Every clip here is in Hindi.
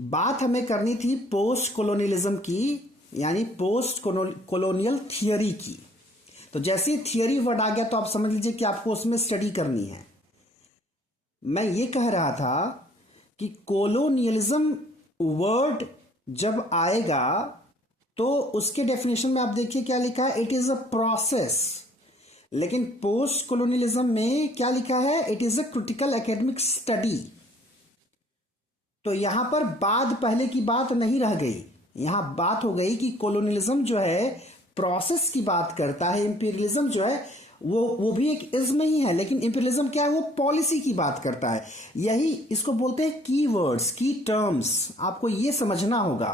बात हमें करनी थी पोस्ट कॉलोनियलिज्म की, यानी पोस्ट कॉलोनियल थियरी की। तो जैसे ही थियरी वर्ड आ गया तो आप समझ लीजिए कि आपको उसमें स्टडी करनी है। मैं ये कह रहा था कि कॉलोनियलिज्म वर्ड जब आएगा तो उसके डेफिनेशन में आप देखिए क्या लिखा है, इट इज अ प्रोसेस। लेकिन पोस्ट कॉलोनियलिज्म में क्या लिखा है, it is a critical academic study. तो यहां पर बाद पहले की बात नहीं रह गई, यहां बात हो गई कि कॉलोनियलिज्म जो है प्रोसेस की बात करता है, इंपीरियलिज्म जो है वो भी एक इज्म ही है, लेकिन इंपीरियलिज्म क्या है, वो पॉलिसी की बात करता है। यही इसको बोलते हैं की वर्ड्स, की टर्म्स। आपको ये समझना होगा,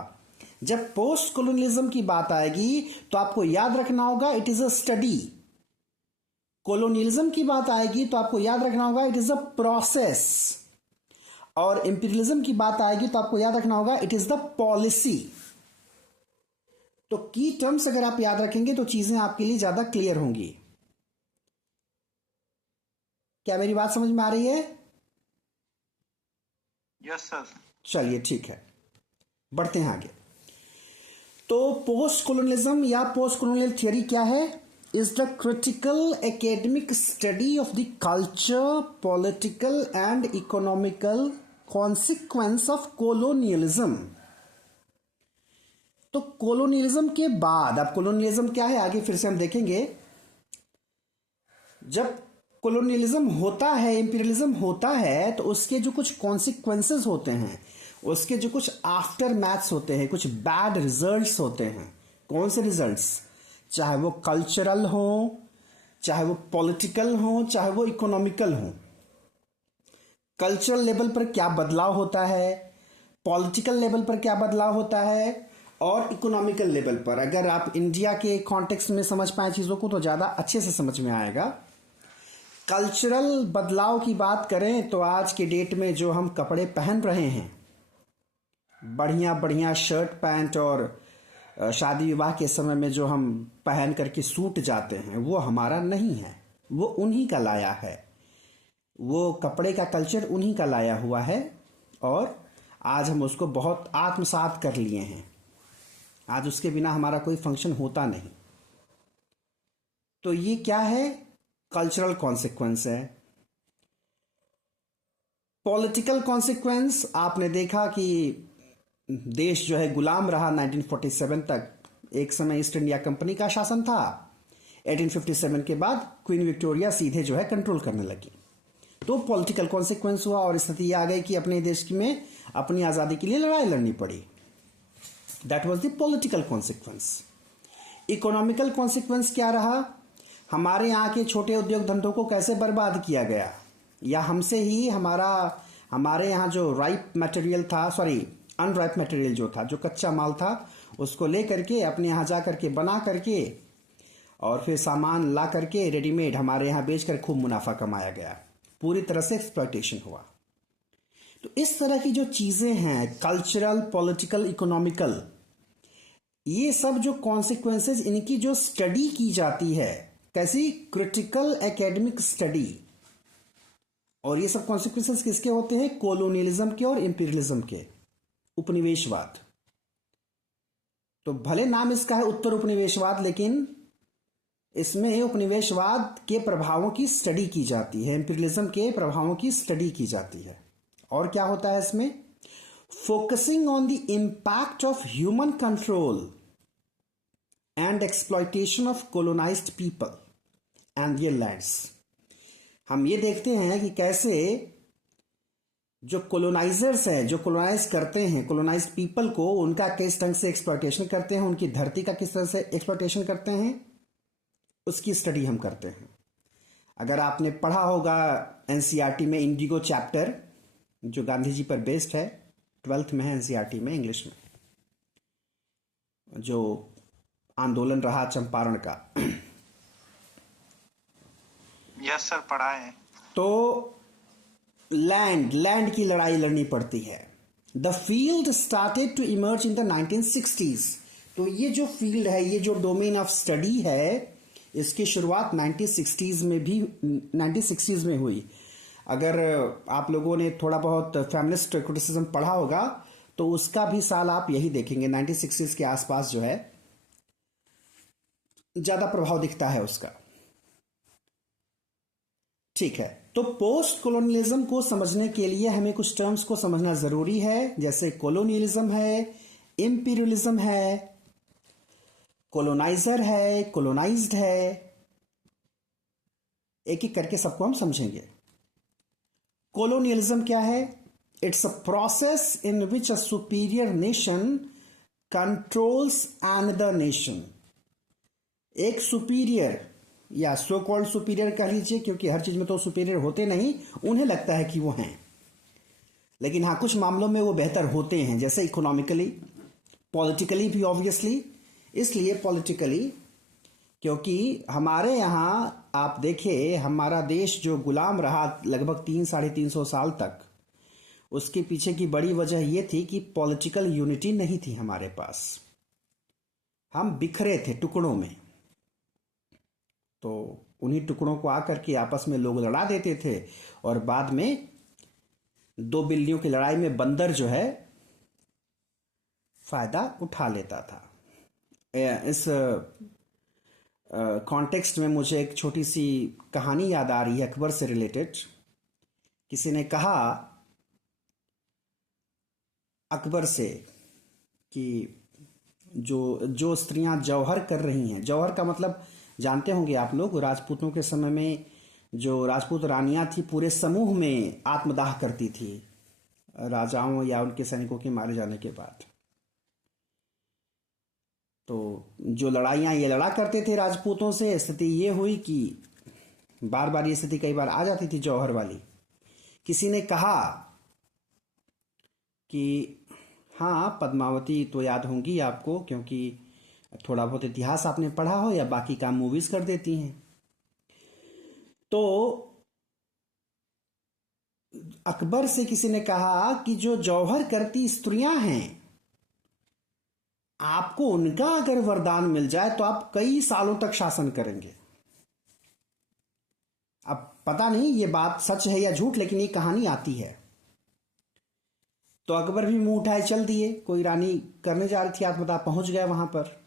जब पोस्ट कॉलोनियलिज्म की बात आएगी तो आपको याद रखना होगा it is a study. Colonialism की बात आएगी तो आपको याद रखना होगा इट इज अ प्रोसेस। और इंपीरियलिज्म की बात आएगी तो आपको याद रखना होगा इट इज द पॉलिसी। तो की टर्म्स अगर आप याद रखेंगे तो चीजें आपके लिए ज्यादा क्लियर होंगी। क्या मेरी बात समझ में आ रही है? Yes sir. चलिए ठीक है, बढ़ते हैं आगे। तो पोस्ट कॉलोनियलिज्म या पोस्ट कॉलोनियल थियरी क्या है? Is the critical academic study of the culture, political and economical consequence of colonialism. तो कॉलोनियलिज्म के बाद, अब कॉलोनियलिज्म क्या है आगे फिर से हम देखेंगे। जब कॉलोनियलिज्म होता है, इंपीरियलिज्म होता है, तो उसके जो कुछ कॉन्सिक्वेंसेस होते हैं, उसके जो कुछ आफ्टर मैथ्स होते हैं, कुछ बैड रिजल्ट्स होते हैं। कौन से रिजल्ट्स? चाहे वो कल्चरल हो, चाहे वो पॉलिटिकल हो, चाहे वो इकोनॉमिकल हो। कल्चरल लेवल पर क्या बदलाव होता है, पॉलिटिकल लेवल पर क्या बदलाव होता है, और इकोनॉमिकल लेवल पर। अगर आप इंडिया के कॉन्टेक्स्ट में समझ पाए चीजों को तो ज्यादा अच्छे से समझ में आएगा। कल्चरल बदलाव की बात करें तो आज के डेट में जो हम कपड़े पहन रहे हैं, बढ़िया बढ़िया शर्ट पैंट, और शादी विवाह के समय में जो हम पहन करके सूट जाते हैं, वो हमारा नहीं है, वो उन्हीं का लाया है। वो कपड़े का कल्चर उन्हीं का लाया हुआ है, और आज हम उसको बहुत आत्मसात कर लिए हैं। आज उसके बिना हमारा कोई फंक्शन होता नहीं। तो ये क्या है? कल्चरल कॉन्सिक्वेंस है। पॉलिटिकल कॉन्सिक्वेंस, आपने देखा कि देश जो है गुलाम रहा 1947 तक। एक समय ईस्ट इंडिया कंपनी का शासन था। 1857 के बाद क्वीन विक्टोरिया सीधे जो है कंट्रोल करने लगी। तो पॉलिटिकल कॉन्सिक्वेंस हुआ और स्थिति आ गई कि अपने देश में अपनी आजादी के लिए लड़ाई लड़नी पड़ी। That was the political consequence. Economical consequence क्या रहा? हमारे यहाँ के छोटे उद्योग धंधों को कैसे बर्बाद किया गया, या हमसे ही हमारे यहाँ जो राइप मटेरियल था, सॉरी अनराइप मटेरियल जो था, जो कच्चा माल था, उसको ले करके अपने यहाँ जा करके बना करके और फिर सामान ला करके रेडीमेड हमारे यहाँ बेचकर खूब मुनाफा कमाया गया। पूरी तरह से एक्सप्लॉयटेशन हुआ। तो इस तरह की जो चीजें हैं, कल्चरल, पॉलिटिकल, इकोनॉमिकल, ये सब जो कॉन्सिक्वेंसेस, इनकी जो स्टडी की जाती है, कैसी? Critical academic study. और ये सब कॉन्सिक्वेंसेस किसके होते हैं? कॉलोनियलिज्म के और इंपीरियलिज्म के। उपनिवेशवाद, तो भले नाम इसका है उत्तर उपनिवेशवाद, लेकिन इसमें उपनिवेशवाद के प्रभावों की स्टडी की जाती है, इंपीरियलिज्म के प्रभावों की स्टडी की जाती है। और क्या होता है इसमें? Focusing on the impact of human control and exploitation of colonised people and their lands. हम ये देखते हैं कि कैसे जो कोलोनाइजर्स हैं, जो कोलोनाइज करते हैं, कोलोनाइज्ड पीपल को, उनका किस ढंग से एक्सप्लॉयटेशन करते हैं, उनकी धरती का किस तरह से एक्सप्लॉयटेशन करते हैं, उसकी स्टडी हम करते हैं। अगर आपने पढ़ा होगा एनसीईआरटी में इंडिगो चैप्टर, जो गांधी जी पर बेस्ड है, 12th में है एनसीईआरटी में, इंग्लिश में, जो आंदोलन रहा चंपारण का। यस सर, पढ़ा है। तो लैंड की लड़ाई लड़नी पड़ती है। The field started to emerge in the 1960s। तो ये जो फील्ड है, ये जो डोमेन ऑफ स्टडी है, इसकी शुरुआत 1960s में हुई। अगर आप लोगों ने थोड़ा बहुत फेमिनिस्ट क्रिटिसिज्म पढ़ा होगा तो उसका भी साल आप यही देखेंगे 1960s के आसपास जो है ज्यादा प्रभाव दिखता है उसका। ठीक है, तो पोस्ट कॉलोनियलिज्म को समझने के लिए हमें कुछ टर्म्स को समझना जरूरी है, जैसे कॉलोनियलिज्म है, इंपीरियलिज्म है, कॉलोनाइजर है, कॉलोनाइज्ड है। एक एक करके सबको हम समझेंगे। कॉलोनियलिज्म क्या है? It's a process in which a superior nation controls another nation. एक सुपीरियर या सो कॉल्ड सुपीरियर कह लीजिए, क्योंकि हर चीज में तो सुपीरियर होते नहीं, उन्हें लगता है कि वो हैं, लेकिन हाँ कुछ मामलों में वो बेहतर होते हैं, जैसे इकोनॉमिकली, पॉलिटिकली भी ऑब्वियसली। इसलिए पॉलिटिकली क्योंकि हमारे यहाँ आप देखिए, हमारा देश जो गुलाम रहा लगभग 300-350 साल तक, उसके पीछे की बड़ी वजह यह थी कि पॉलिटिकल यूनिटी नहीं थी हमारे पास। हम बिखरे थे टुकड़ों में, तो उन्हीं टुकड़ों को आकर के आपस में लोग लड़ा देते थे, और बाद में दो बिल्लियों की लड़ाई में बंदर जो है फायदा उठा लेता था। इस कॉन्टेक्स्ट में मुझे एक छोटी सी कहानी याद आ रही है अकबर से रिलेटेड। किसी ने कहा अकबर से कि जो स्त्रियां जौहर कर रही हैं, जौहर का मतलब जानते होंगे आप लोग, राजपूतों के समय में जो राजपूत रानियां थी पूरे समूह में आत्मदाह करती थी राजाओं या उनके सैनिकों के मारे जाने के बाद। तो जो लड़ाइयाँ ये लड़ा करते थे राजपूतों से, स्थिति ये हुई कि बार बार ये स्थिति कई बार आ जाती थी जौहर वाली। किसी ने कहा कि हाँ पद्मावती तो याद होंगी आपको, क्योंकि थोड़ा बहुत इतिहास आपने पढ़ा हो या बाकी काम मूवीज कर देती हैं। तो अकबर से किसी ने कहा कि जो जौहर करती स्त्रियां हैं, आपको उनका अगर वरदान मिल जाए तो आप कई सालों तक शासन करेंगे। अब पता नहीं ये बात सच है या झूठ, लेकिन ये कहानी आती है। तो अकबर भी मुंह उठाए चल दिए। कोई रानी करने जा रही थी आत्मदाह, पहुंच गए वहां पर,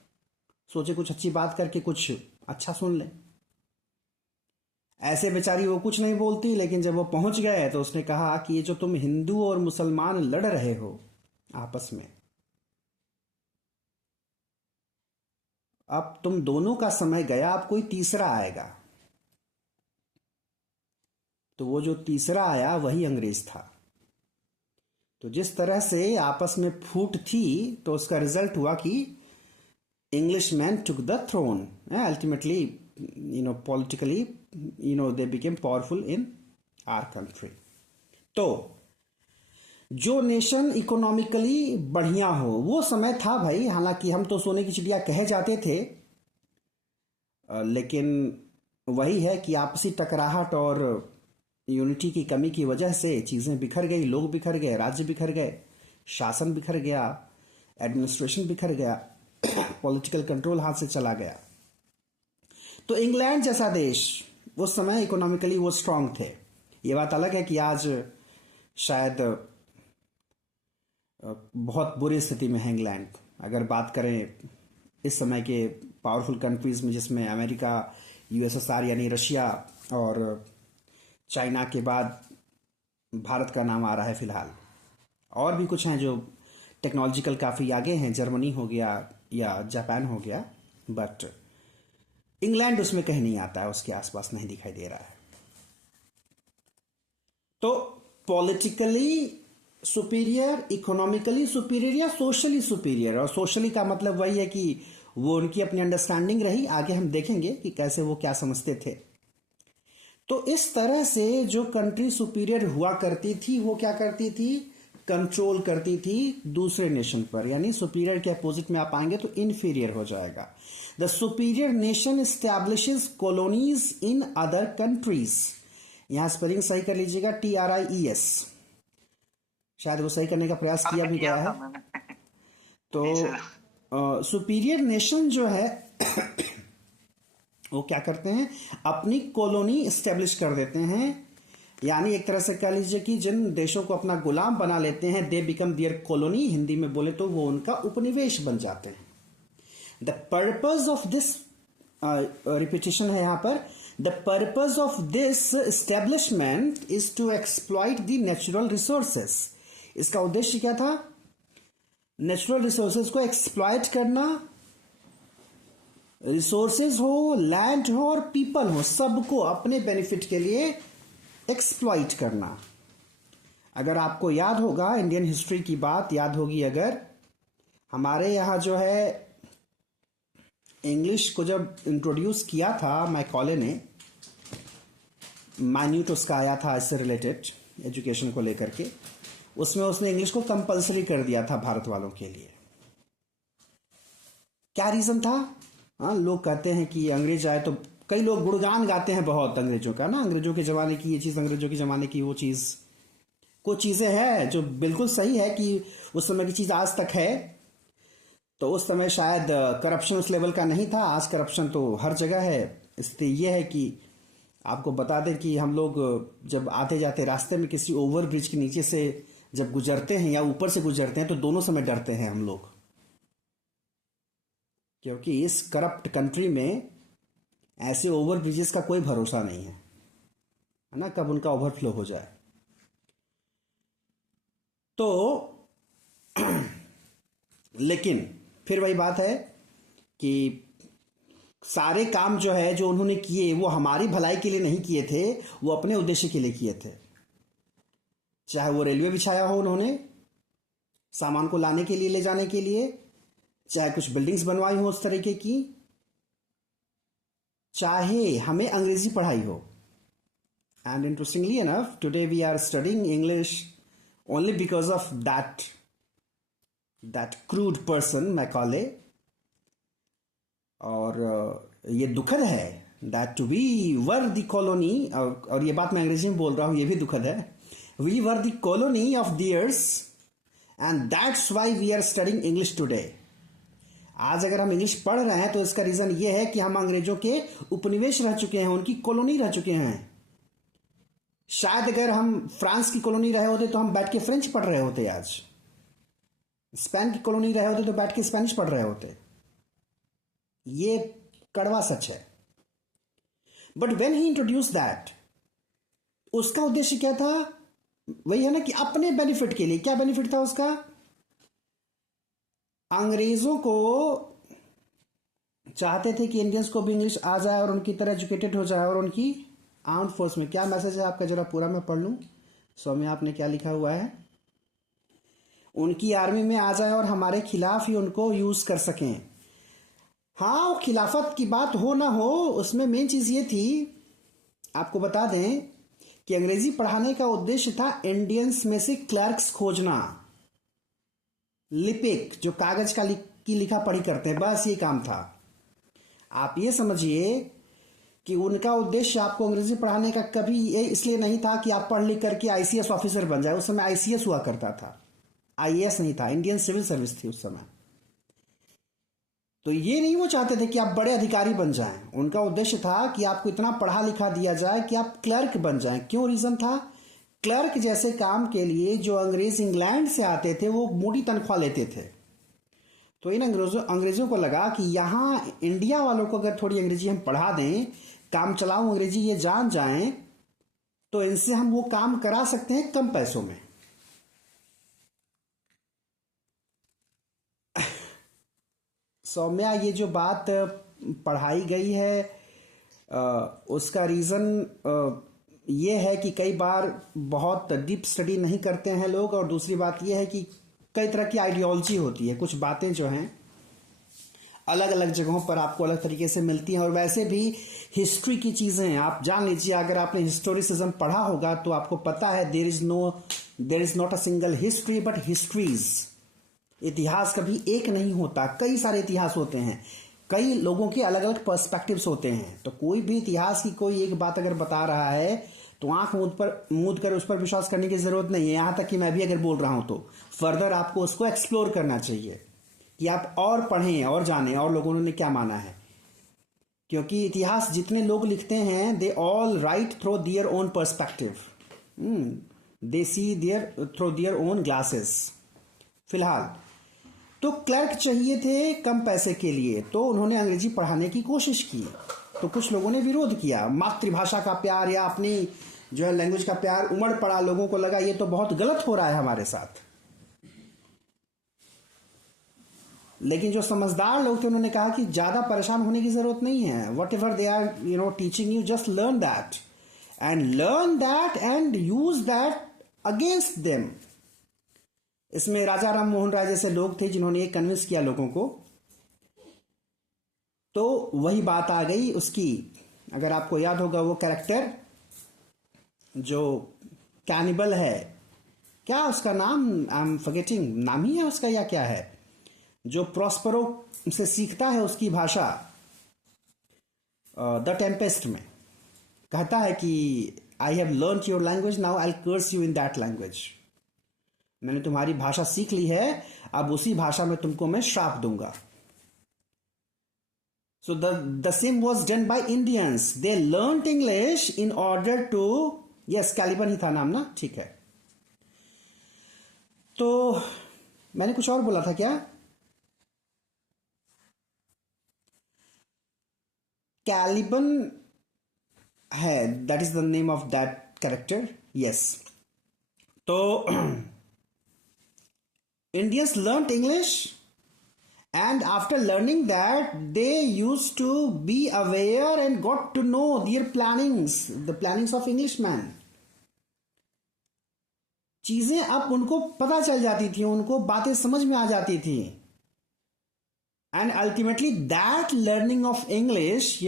सोचे कुछ अच्छी बात करके कुछ अच्छा सुन ले। ऐसे बेचारी वो कुछ नहीं बोलती, लेकिन जब वो पहुंच गए तो उसने कहा कि ये जो तुम हिंदू और मुसलमान लड़ रहे हो आपस में, अब तुम दोनों का समय गया, अब कोई तीसरा आएगा। तो वो जो तीसरा आया वही अंग्रेज था। तो जिस तरह से आपस में फूट थी, तो उसका रिजल्ट हुआ कि Englishmen took the throne. Ultimately, politically, they became powerful in our country. तो जो नेशन इकोनॉमिकली बढ़िया हो, वो समय था भाई। हालांकि हम तो सोने की चिड़िया कहे जाते थे, लेकिन वही है कि आपसी टकराहट और यूनिटी की कमी की वजह से चीज़ें बिखर गई, लोग बिखर गए, राज्य बिखर गए, शासन बिखर गया, एडमिनिस्ट्रेशन बिखर गया, पॉलिटिकल कंट्रोल हाथ से चला गया। तो इंग्लैंड जैसा देश उस समय इकोनॉमिकली वो स्ट्रांग थे। ये बात अलग है कि आज शायद बहुत बुरी स्थिति में है इंग्लैंड। अगर बात करें इस समय के पावरफुल कंट्रीज में, जिसमें अमेरिका, यूएसएसआर यानी रशिया और चाइना के बाद भारत का नाम आ रहा है फिलहाल। और भी कुछ हैं जो टेक्नोलॉजिकल काफ़ी आगे हैं, जर्मनी हो गया या जापान हो गया, बट इंग्लैंड उसमें कहीं नहीं आता है, उसके आसपास नहीं दिखाई दे रहा है। तो पॉलिटिकली सुपीरियर, इकोनॉमिकली सुपीरियर या सोशली सुपीरियर, और सोशली का मतलब वही है कि वो उनकी अपनी अंडरस्टैंडिंग रही। आगे हम देखेंगे कि कैसे वो क्या समझते थे। तो इस तरह से जो कंट्री सुपीरियर हुआ करती थी, वो क्या करती थी, कंट्रोल करती थी दूसरे नेशन पर। यानी सुपीरियर के अपोजिट में आप आएंगे तो इन्फीरियर हो जाएगा। The superior nation establishes colonies in other countries. यहां स्पेलिंग सही कर लीजिएगा, TRIES। शायद वो सही करने का प्रयास किया भी गया है। तो सुपीरियर नेशन जो है वो क्या करते हैं, अपनी कॉलोनी एस्टेब्लिश कर देते हैं यानी एक तरह से कह लीजिए कि जिन देशों को अपना गुलाम बना लेते हैं, they become their colony, Hindi में बोले तो वो उनका उपनिवेश बन जाते हैं। The purpose of this, repetition है यहां पर, the purpose of this establishment is to exploit the natural resources. इसका उद्देश्य क्या था? नेचुरल रिसोर्सेज को एक्सप्लॉइट करना, रिसोर्सेज हो, लैंड हो और पीपल हो, सबको अपने बेनिफिट के लिए एक्सप्लॉइट करना। अगर आपको याद होगा, इंडियन हिस्ट्री की बात याद होगी, अगर हमारे यहाँ जो है इंग्लिश को जब इंट्रोड्यूस किया था मैकॉले ने, माइन्यूट उसका आया था इससे रिलेटेड एजुकेशन को लेकर के, उसमें उसने इंग्लिश को कंपलसरी कर दिया था भारत वालों के लिए। क्या रीजन था? हाँ, लोग कहते हैं कि अंग्रेज आए तो, कई लोग गुणगान गाते हैं बहुत अंग्रेजों का ना, अंग्रेजों के जमाने की ये चीज, अंग्रेजों के जमाने की वो चीज। कुछ चीजें हैं जो बिल्कुल सही है कि उस समय की चीज आज तक है। तो उस समय शायद करप्शन उस लेवल का नहीं था, आज करप्शन तो हर जगह है। इसलिए ये है कि आपको बता दें कि हम लोग जब आते जाते रास्ते में किसी ओवर ब्रिज के नीचे से जब गुजरते हैं या ऊपर से गुजरते हैं तो दोनों समय डरते हैं हम लोग, क्योंकि इस करप्ट कंट्री में ऐसे ओवर ब्रिजेस का कोई भरोसा नहीं है ना, कब उनका ओवरफ्लो हो जाए। तो लेकिन फिर वही बात है कि सारे काम जो है जो उन्होंने किए वो हमारी भलाई के लिए नहीं किए थे, वो अपने उद्देश्य के लिए किए थे। चाहे वो रेलवे बिछाया हो उन्होंने सामान को लाने के लिए, ले जाने के लिए, चाहे कुछ बिल्डिंग्स बनवाई हो उस तरीके की, चाहे हमें अंग्रेजी पढ़ाई हो। And interestingly enough today we are studying English only because of that crude person Macaulay. और ये दुखद है that we were the colony, और ये बात मैं अंग्रेजी में बोल रहा हूं, ये भी दुखद है। We were the colony of theirs and that's why we are studying English today. आज अगर हम इंग्लिश पढ़ रहे हैं तो इसका रीजन ये है कि हम अंग्रेजों के उपनिवेश रह चुके हैं, उनकी कॉलोनी रह चुके हैं। शायद अगर हम फ्रांस की कॉलोनी रहे होते तो हम बैठ के फ्रेंच पढ़ रहे होते, आज स्पेन की कॉलोनी रहे होते तो बैठ के स्पेनिश पढ़ रहे होते। ये कड़वा सच है। But when he introduce that, उसका उद्देश्य क्या था? वही है ना कि अपने बेनिफिट के लिए। क्या बेनिफिट था उसका? अंग्रेजों को चाहते थे कि इंडियंस को भी इंग्लिश आ जाए और उनकी तरह एजुकेटेड हो जाए, और उनकी आर्म्ड फोर्स में क्या मैसेज है आपका, जरा पूरा मैं पढ़ लूं। स्वामी आपने क्या लिखा हुआ है? उनकी आर्मी में आ जाए और हमारे खिलाफ ही उनको यूज कर सकें। हाँ, खिलाफत की बात हो ना हो, उसमें मेन चीज ये थी, आपको बता दें कि अंग्रेजी पढ़ाने का उद्देश्य था इंडियंस में से क्लर्क्स खोजना, लिपिक जो कागज का की लिखा पढ़ी करते हैं, बस ये काम था। आप ये समझिए कि उनका उद्देश्य आपको अंग्रेजी पढ़ाने का कभी ये इसलिए नहीं था कि आप पढ़ लिख करके आईसीएस ऑफिसर बन जाए। उस समय आईसीएस हुआ करता था, आईएएस नहीं था, इंडियन सिविल सर्विस थी उस समय। तो ये नहीं वो चाहते थे कि आप बड़े अधिकारी बन जाएं। उनका उद्देश्य था कि आपको इतना पढ़ा लिखा दिया जाए कि आप क्लर्क बन जाएं। क्यों रीजन था? क्लर्क जैसे काम के लिए जो अंग्रेज इंग्लैंड से आते थे वो मोटी तनख्वाह लेते थे। तो इन अंग्रेजों को लगा कि यहाँ इंडिया वालों को अगर थोड़ी अंग्रेजी हम पढ़ा दें, काम चलाओ अंग्रेजी ये जान जाएं, तो इनसे हम वो काम करा सकते हैं कम पैसों में। सौम्या, ये जो बात पढ़ाई गई है उसका रीज़न ये है कि कई बार बहुत डीप स्टडी नहीं करते हैं लोग, और दूसरी बात ये है कि कई तरह की आइडियोलॉजी होती है। कुछ बातें जो हैं अलग अलग जगहों पर आपको अलग तरीके से मिलती हैं। और वैसे भी हिस्ट्री की चीज़ें आप जान लीजिए, अगर आपने हिस्टोरिसिज्म पढ़ा होगा तो आपको पता है there is not a single history but histories. इतिहास कभी एक नहीं होता, कई सारे इतिहास होते हैं, कई लोगों के अलग अलग पर्सपेक्टिव्स होते हैं। तो कोई भी इतिहास की कोई एक बात अगर बता रहा है तो आंख मूंद कर उस पर विश्वास करने की जरूरत नहीं है। यहां तक कि मैं भी अगर बोल रहा हूं तो फर्दर आपको उसको एक्सप्लोर करना चाहिए कि आप और पढ़ें और जानें और लोगों ने क्या माना है। क्योंकि इतिहास जितने लोग लिखते हैं they all write through their own perspective. They see their through their own glasses. फिलहाल तो क्लर्क चाहिए थे कम पैसे के लिए, तो उन्होंने अंग्रेजी पढ़ाने की कोशिश की, तो कुछ लोगों ने विरोध किया। मातृभाषा का प्यार या अपनी जो है लैंग्वेज का प्यार उमड़ पड़ा, लोगों को लगा ये तो बहुत गलत हो रहा है हमारे साथ। लेकिन जो समझदार लोग थे उन्होंने कहा कि ज्यादा परेशान होने की जरूरत नहीं है। Whatever they are teaching you, just learn that and use that against them. इसमें राजा राम मोहन राय जैसे लोग थे जिन्होंने ये कन्विंस किया लोगों को। तो वही बात आ गई उसकी, अगर आपको याद होगा वो कैरेक्टर जो कैनिबल है, क्या उसका नाम, आई एम फॉरगेटिंग, नाम ही है उसका या क्या है, जो प्रॉस्परो से सीखता है उसकी भाषा। द टेम्पेस्ट में कहता है कि I have learn your language, now I curse you in that language. मैंने तुम्हारी भाषा सीख ली है, अब उसी भाषा में तुमको मैं श्राप दूंगा। So the same was done by Indians, they learn English in order to, yes Caliban ही था नाम ना, ठीक है। तो मैंने कुछ और बोला था क्या, कैलिबन है, that is the name of that character, yes. तो Indians learn English and after learning that they used to be aware and got to know their plannings, the plannings of Englishman। चीजें अब उनको पता चल जाती थी, उनको बातें समझ में आ जाती थी। and ultimately that learning of English,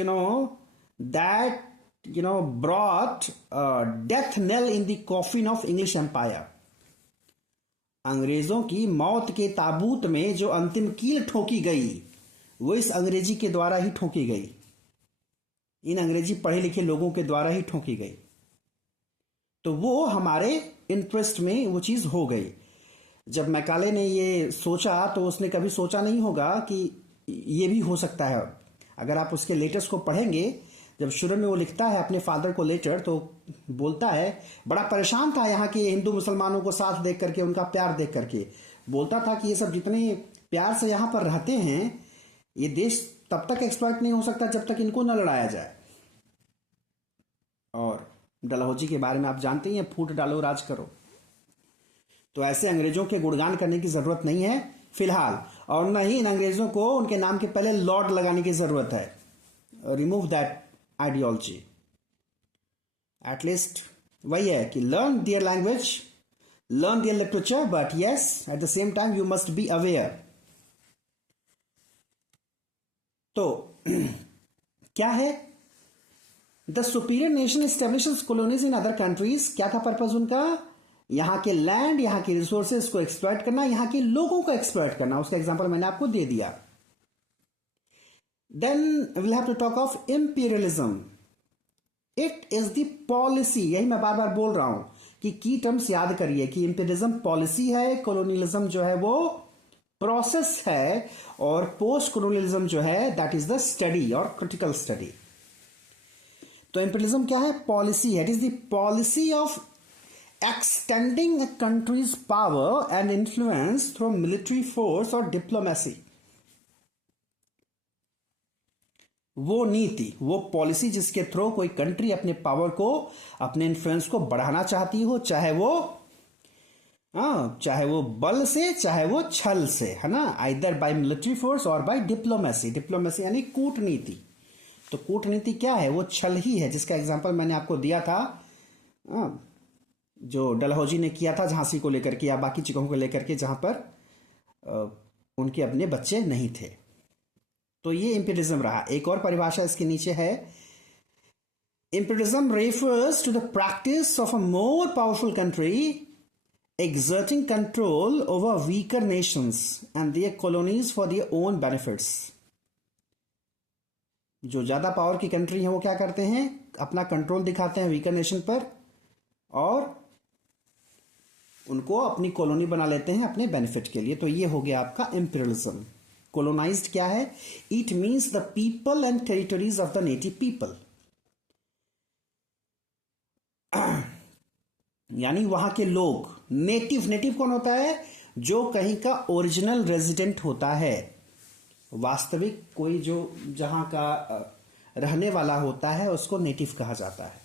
brought a death knell in the coffin of English empire। अंग्रेजों की मौत के ताबूत में जो अंतिम कील ठोकी गई वो इस अंग्रेजी के द्वारा ही ठोकी गई, इन अंग्रेजी पढ़े लिखे लोगों के द्वारा ही ठोकी गई। तो वो हमारे इंटरेस्ट में वो चीज हो गई। जब मैकाले ने ये सोचा तो उसने कभी सोचा नहीं होगा कि ये भी हो सकता है। अगर आप उसके लेटर्स को पढ़ेंगे, जब शुरू में वो लिखता है अपने फादर को लेटर, तो बोलता है बड़ा परेशान था यहाँ के हिंदू मुसलमानों को साथ देख करके, उनका प्यार देख करके। बोलता था कि ये सब जितने प्यार से यहाँ पर रहते हैं, ये देश तब तक एक्सप्लॉइट नहीं हो सकता जब तक इनको न लड़ाया जाए। और डलहौजी के बारे में आप जानते ही हैं, फूट डालो राज करो। तो ऐसे अंग्रेजों के गुणगान करने की जरूरत नहीं है फिलहाल, और न ही इन अंग्रेजों को उनके नाम के पहले लॉर्ड लगाने की जरूरत है। Remove that ideology. At least वही है कि learn their language, learn their literature, but yes at the same time you must be aware. तो क्या है, the superior nation establishes colonies in other countries. क्या था पर्पज उनका, यहां के लैंड, यहां के रिसोर्सेज को एक्सप्लॉइट करना, यहां के लोगों को एक्सप्लॉइट करना। उसका एग्जांपल मैंने आपको दे दिया। Then we'll have to talk of imperialism. It is the policy, यही मैं बार बार बोल रहा हूं कि की टर्म्स याद करिए कि इंपीरियलिज्म पॉलिसी है, कोलोनियलिज्म जो है वो प्रोसेस है, और पोस्ट कोलोनियलिज्म जो है दैट इज द स्टडी और क्रिटिकल स्टडी। तो इंपीरियलिज्म क्या है, पॉलिसी है। It is the policy of extending a country's power and influence through military force और डिप्लोमेसी। वो नीति, वो पॉलिसी जिसके थ्रू कोई कंट्री अपने पावर को, अपने इन्फ्लुएंस को बढ़ाना चाहती हो, चाहे वो बल से, चाहे वो छल से, है ना, आइदर बाय मिलिट्री फोर्स और बाय डिप्लोमेसी। डिप्लोमेसी यानी कूटनीति। तो कूटनीति क्या है, वो छल ही है, जिसका एग्जांपल मैंने आपको दिया था, जो डलहौजी ने किया था झांसी को लेकर के या बाकी जगहों को लेकर के जहां पर उनके अपने बच्चे नहीं थे। तो ये इंपीरियलिज्म रहा। एक और परिभाषा इसके नीचे है, imperialism refers to the practice of a more powerful country exerting control over weaker nations and their colonies for their own benefits। जो ज्यादा पावर की कंट्री है वो क्या करते हैं, अपना कंट्रोल दिखाते हैं वीकर नेशन पर और उनको अपनी कॉलोनी बना लेते हैं अपने बेनिफिट के लिए। तो ये हो गया आपका इंपीरियलिज्म। कोलोनाइज्ड क्या है, it means the people and territories of the native people. यानी वहां के लोग। नेटिव, नेटिव कौन होता है? जो कहीं का ओरिजिनल रेजिडेंट होता है, वास्तविक कोई जो जहां का रहने वाला होता है उसको नेटिव कहा जाता है।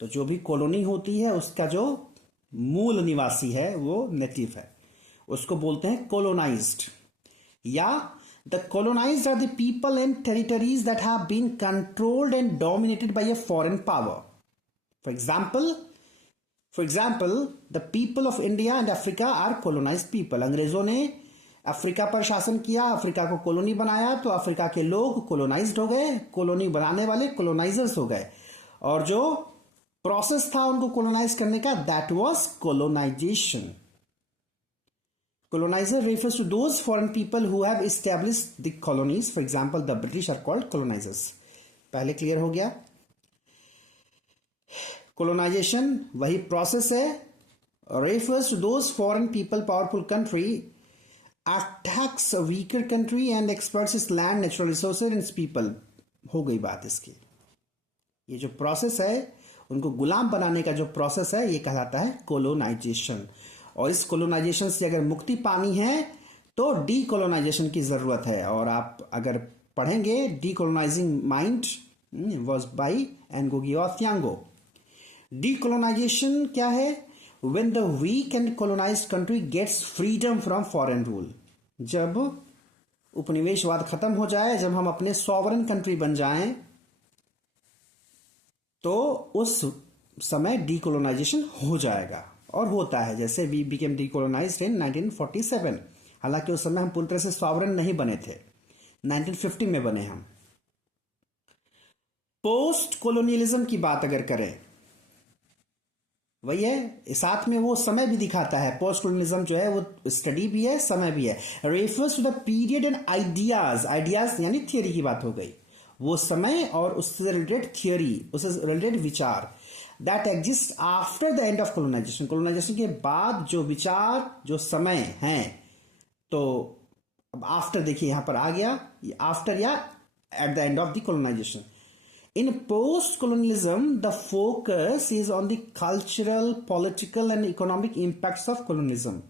तो जो भी कॉलोनी होती है उसका जो मूल निवासी है वो नेटिव है, उसको बोलते हैं कोलोनाइज्ड। या the colonised are the people and territories that have been controlled and dominated by a foreign power. For example the people of India and Africa are colonised people. अंग्रेजों ने अफ्रीका पर शासन किया, अफ्रीका को कॉलोनी बनाया, तो अफ्रीका के लोग कोलोनाइज्ड हो गए, कॉलोनी बनाने वाले कोलोनाइजर्स हो गए। और जो प्रोसेस था उनको कोलोनाइज करने का, that was colonization. Colonizer refers to those foreign people who have established the colonies. For example, the British are called colonizers. पहले क्लियर हो गया? Colonization वही प्रोसेस है, refers to those foreign people, powerful country attacks a weaker country and exploits its land, natural resources and its people. हो गई बात इसकी। ये जो प्रोसेस है, उनको गुलाम बनाने का जो प्रोसेस है, ये कहलाता है कोलोनाइजेशन। और इस कोलोनाइजेशन से अगर मुक्ति पानी है तो डीकोलोनाइजेशन की जरूरत है। और आप अगर पढ़ेंगे, decolonising mind was by Ngugi Thiong'o. Decolonisation क्या है? When the weak and colonised country gets freedom from foreign rule. जब उपनिवेशवाद खत्म हो जाए, जब हम अपने सॉवरेन कंट्री बन जाएं, तो उस समय डीकोलोनाइजेशन हो जाएगा और होता है। जैसे वी बिकेम डीकोलोनाइज्ड इन 1947। हालांकि उस समय हम पूरी तरह से सॉवरेन नहीं बने थे, 1950 में बने हम। पोस्ट कोलोनियलिज्म की बात अगर करें, वही है, साथ में वो समय भी दिखाता है। पोस्ट कोलोनियलिज्म जो है वो स्टडी भी है, समय भी है। Refers to the period and ideas, ideas यानी थियोरी की बात हो गई, वो समय और उससे रिलेटेड थियोरी, उससे रिलेटेड विचार that exist after the end of colonization. Colonization के बाद जो विचार, जो समय हैं, तो अब आफ्टर देखिए यहां पर आ गया, आफ्टर या at the end of the colonisation. In post colonialism the focus is on the cultural, political and economic impacts of colonialism.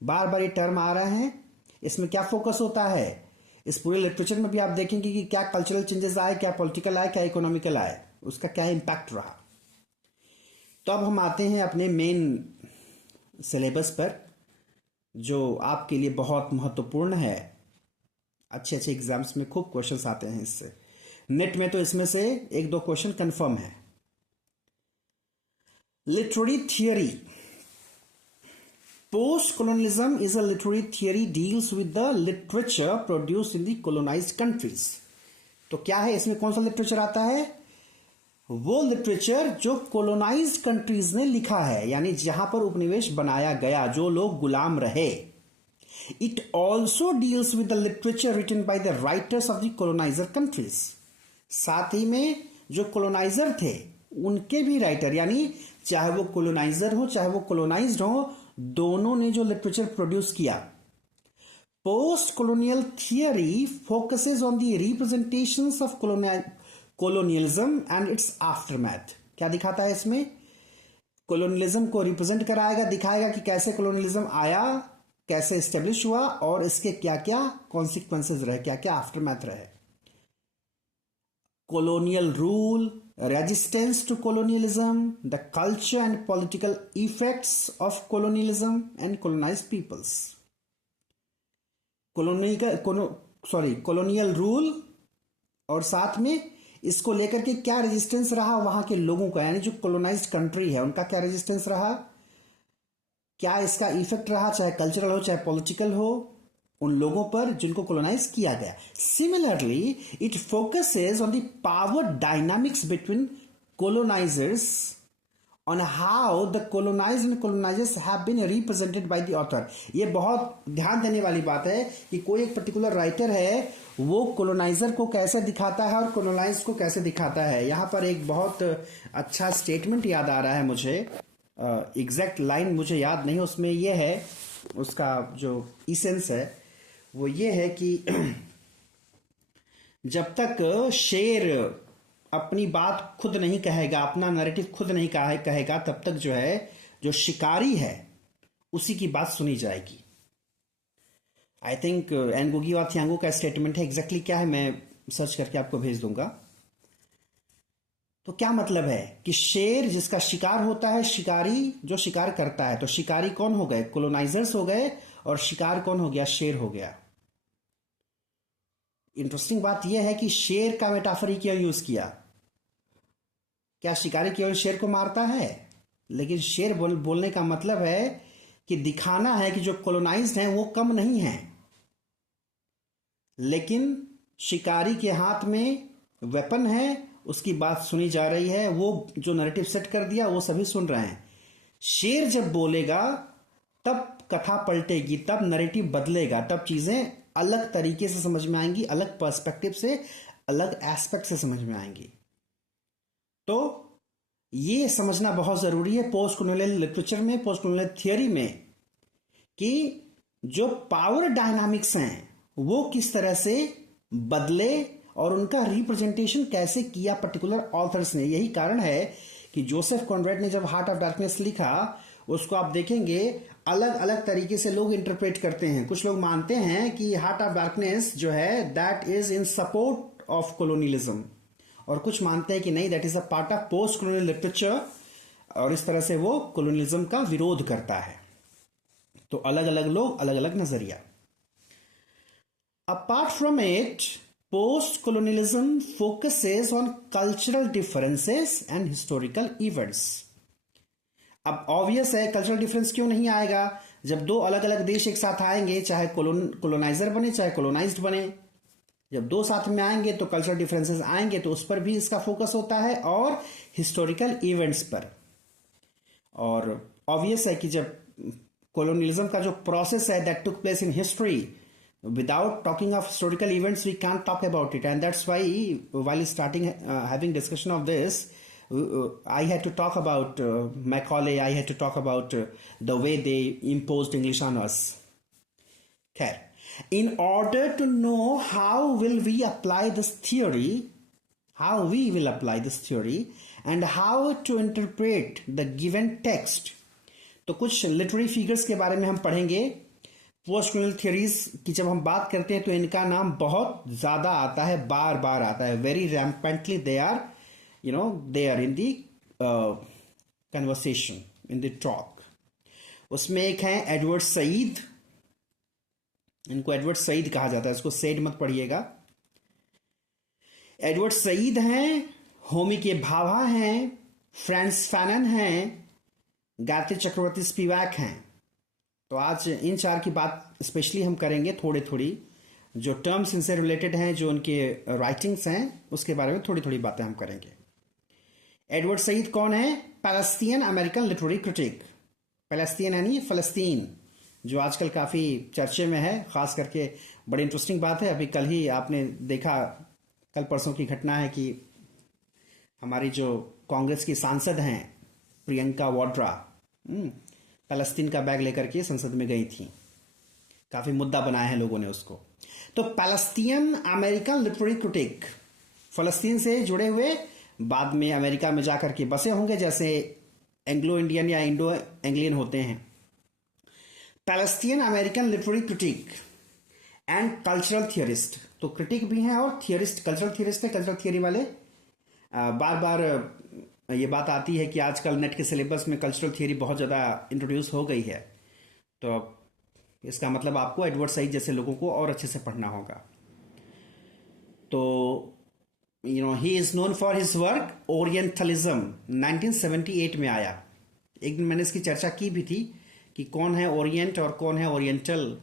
बार बार ये टर्म आ रहे हैं, इसमें क्या फोकस होता है? इस पूरे लिटरेचर में भी आप देखेंगे कि क्या कल्चरल चेंजेस आए, क्या पॉलिटिकल आए, क्या इकोनॉमिकल आए, उसका क्या इंपैक्ट रहा। तो अब हम आते हैं अपने मेन सिलेबस पर, जो आपके लिए बहुत महत्वपूर्ण है। अच्छे अच्छे एग्जाम्स में खूब क्वेश्चंस आते हैं इससे। नेट में तो इसमें से एक दो क्वेश्चन कंफर्म है। Literary theory. Post colonialism is a literary theory deals with the literature produced in the colonised countries. तो क्या है इसमें, कौन सा लिटरेचर आता है? वो लिटरेचर जो कोलोनाइज्ड कंट्रीज ने लिखा है, यानी जहां पर उपनिवेश बनाया गया, जो लोग गुलाम रहे। It also deals with the literature written by the writers of the coloniser countries. साथ ही में जो कोलोनाइजर थे उनके भी राइटर, यानी चाहे वो कोलोनाइजर हो चाहे वो कोलोनाइज्ड हो, दोनों ने जो लिटरेचर प्रोड्यूस किया। Post colonial theory focuses on the representations of colonialism and it's aftermath. क्या दिखाता है इसमें? कोलोनियलिज्म को रिप्रेजेंट कराएगा, दिखाएगा कि कैसे कोलोनियलिज्म आया, कैसे एस्टेब्लिश हुआ और इसके क्या क्या कॉन्सिक्वेंसेज रहे, क्या क्या आफ्टरमैथ रहे। colonial rule, resistance to colonialism, the culture and political effects of colonialism and colonized peoples. colonial rule और साथ में इसको लेकर के क्या रेजिस्टेंस रहा वहां के लोगों का, यानी जो कोलोनाइज्ड कंट्री है उनका क्या रेजिस्टेंस रहा, क्या इसका इफेक्ट रहा, चाहे कल्चरल हो चाहे पॉलिटिकल हो, उन लोगों पर जिनको कोलोनाइज किया गया। Similarly it focuses on the power dynamics between colonisers on how the colonised and colonisers have been represented by the author. ये बहुत ध्यान देने वाली बात है कि कोई एक पर्टिकुलर राइटर है, वो कोलोनाइजर को कैसे दिखाता है और कोलोनाइज को कैसे दिखाता है। यहां पर एक बहुत अच्छा स्टेटमेंट याद आ रहा है मुझे, एग्जैक्ट लाइन मुझे याद नहीं, उसमें ये है, उसका जो इसेंस है वो ये है कि जब तक शेर अपनी बात खुद नहीं कहेगा, अपना नैरेटिव खुद नहीं कहेगा, तब तक जो है जो शिकारी है उसी की बात सुनी जाएगी। आई थिंक एनगोगी वा थियांगो का स्टेटमेंट है, एग्जैक्टली क्या है मैं सर्च करके आपको भेज दूंगा। तो क्या मतलब है कि शेर जिसका शिकार होता है, शिकारी जो शिकार करता है, तो शिकारी कौन हो गए? कोलोनाइजर्स हो गए, और शिकार कौन हो गया? शेर हो गया। इंटरेस्टिंग बात यह है कि शेर का मेटाफरी क्यों यूज किया? क्या शिकारी केवल शेर को मारता है? लेकिन शेर बोलने का मतलब है कि दिखाना है कि जो कोलोनाइज्ड हैं वो कम नहीं है, लेकिन शिकारी के हाथ में वेपन है, उसकी बात सुनी जा रही है, वो जो नैरेटिव सेट कर दिया वो सभी सुन रहे हैं। शेर जब बोलेगा तब कथा पलटेगी, तब नैरेटिव बदलेगा, तब चीजें अलग तरीके से समझ में आएंगी, अलग पर्सपेक्टिव से, अलग एस्पेक्ट से समझ में आएंगी। तो ये समझना बहुत जरूरी है पोस्ट कॉलोनियल लिटरेचर में, पोस्ट कॉलोनियल थियोरी में, कि जो पावर डायनामिक्स हैं वो किस तरह से बदले और उनका रिप्रेजेंटेशन कैसे किया पर्टिकुलर ऑथर्स ने। यही कारण है कि जोसेफ कॉनरेड ने जब हार्ट ऑफ डार्कनेस लिखा, उसको आप देखेंगे अलग अलग तरीके से लोग इंटरप्रेट करते हैं। कुछ लोग मानते हैं कि हार्ट ऑफ डार्कनेस जो है that is in support of colonialism, और कुछ मानते हैं कि नहीं, that is a part of post colonial literature, और इस तरह से वो कोलोनियलिज्म का विरोध करता है। तो अलग अलग लोग, अलग अलग नजरिया। Apart from it, post colonialism focuses on cultural differences and historical events. अब ऑब्वियस है कल्चरल डिफरेंस क्यों नहीं आएगा जब दो अलग अलग देश एक साथ आएंगे, चाहे कोलोनाइजर बने चाहे कोलोनाइज्ड बने। जब दो साथ में आएंगे तो कल्चरल डिफरेंसेस आएंगे, तो उस पर भी इसका फोकस होता है, और हिस्टोरिकल इवेंट्स पर। और ऑब्वियस है कि जब कोलोनियलिज्म का जो प्रोसेस है that took place in history, without talking of historical events we can't talk about it, and that's why while starting having discussion of this, I had to talk about Macaulay, I had to talk about the way they imposed English on us. Okay, in order to know how will we apply this theory, and how to interpret the given text, तो कुछ लिटरेरी फिगर्स के बारे में हम पढ़ेंगे। पोस्ट कॉलोनियल थ्योरीज की जब हम बात करते हैं तो इनका नाम बहुत ज्यादा आता है, बार बार आता है। Very rampantly they are in the conversation, in the talk. उसमें एक है एडवर्ड सईद, इनको एडवर्ड सईद कहा जाता है, इसको सईद मत पढ़िएगा। एडवर्ड सईद हैं, होमी के भाभा हैं, फ्रांस फैनन हैं, गायत्री चक्रवर्ती स्पिवाक हैं। तो आज इन चार की बात स्पेशली हम करेंगे, थोड़ी थोड़ी जो टर्म्स इनसे रिलेटेड हैं, जो उनके राइटिंग्स हैं, उसके बारे में थोड़ी थोड़ी बातें हम करेंगे। एडवर्ड सईद कौन है? Palestine American literary critic. Palestine यानी फलस्तीन, जो आजकल काफ़ी चर्चे में है, ख़ास करके बड़ी इंटरेस्टिंग बात है। अभी कल ही आपने देखा, कल परसों की घटना है कि हमारी जो कांग्रेस की सांसद हैं प्रियंका वाड्रा, फलस्तीन का बैग लेकर के संसद में गई थी। काफी मुद्दा बनाया है लोगों ने उसको। तो पैलेस्टीन अमेरिकन लिटरेरी क्रिटिक, फलस्तीन से जुड़े हुए, बाद में अमेरिका में जाकर के बसे होंगे, जैसे एंग्लो इंडियन या इंडो एंग्लियन होते हैं। Palestine American literary critic and cultural theorist, तो क्रिटिक भी हैं और थियरिस्ट, कल्चरल थियरिस्ट है। कल्चरल थियरी वाले बार बार ये बात आती है कि आजकल नेट के सिलेबस में कल्चरल थियरी बहुत ज़्यादा इंट्रोड्यूस हो गई है, तो इसका मतलब आपको एडवर्ड सईद जैसे लोगों को और अच्छे से पढ़ना होगा। तो he is known for his work orientalism, 1978 में आया। एक दिन मैंने इसकी चर्चा की भी थी कि कौन है ओरिएंट और कौन है ओरिएंटल।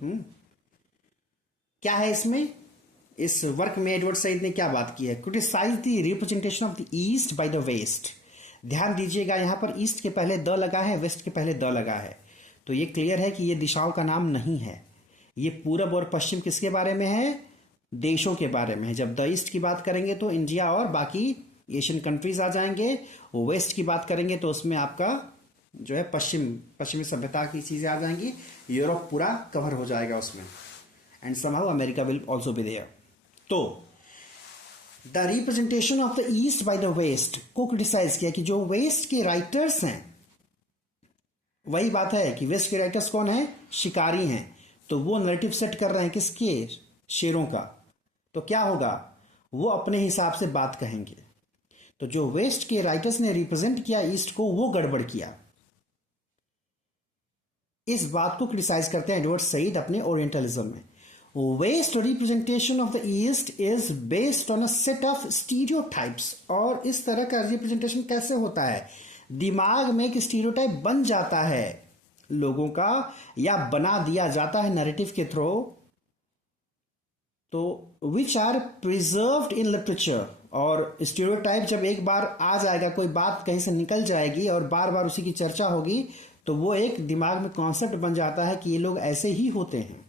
क्या है इसमें, इस वर्क में एडवर्ड सईद ने क्या बात की है? Criticize the representation of the east by the West. ध्यान दीजिएगा, यहां पर ईस्ट के पहले द लगा है, वेस्ट के पहले द लगा है, तो ये क्लियर है कि ये दिशाओं का नाम नहीं है। ये पूरब और पश्चिम किसके बारे में है? देशों के बारे में है। जब द ईस्ट की बात करेंगे तो इंडिया और बाकी एशियन कंट्रीज आ जाएंगे, वेस्ट की बात करेंगे तो उसमें आपका जो है पश्चिमी सभ्यता की चीजें आ जाएंगी, यूरोप पूरा कवर हो जाएगा उसमें, and somehow America will also be there. तो the representation of the east by the west को क्रिटिसाइज किया कि जो वेस्ट के राइटर्स हैं, वही बात है कि वेस्ट के राइटर्स कौन है, शिकारी हैं, तो वो नैरेटिव सेट कर रहे हैं किसके, शेरों का, तो क्या होगा, वो अपने हिसाब से बात कहेंगे। तो जो वेस्ट के राइटर्स ने रिप्रेजेंट किया ईस्ट को, वो गड़बड़ किया। इस बात को क्रिटिसाइज करते हैं एडवर्ड सईद अपने ओरिएंटलिज्म में। West representation of the East is based on a set of stereotypes. और इस तरह का रिप्रेजेंटेशन कैसे होता है, दिमाग में एक स्टीरियोटाइप बन जाता है लोगों का, या बना दिया जाता है नैरेटिव के थ्रू, तो which are preserved in literature. और स्टीरियोटाइप जब एक बार आ जाएगा, कोई बात कहीं से निकल जाएगी और बार बार उसी की चर्चा होगी, तो वो एक दिमाग में कॉन्सेप्ट बन जाता है कि ये लोग ऐसे ही होते हैं।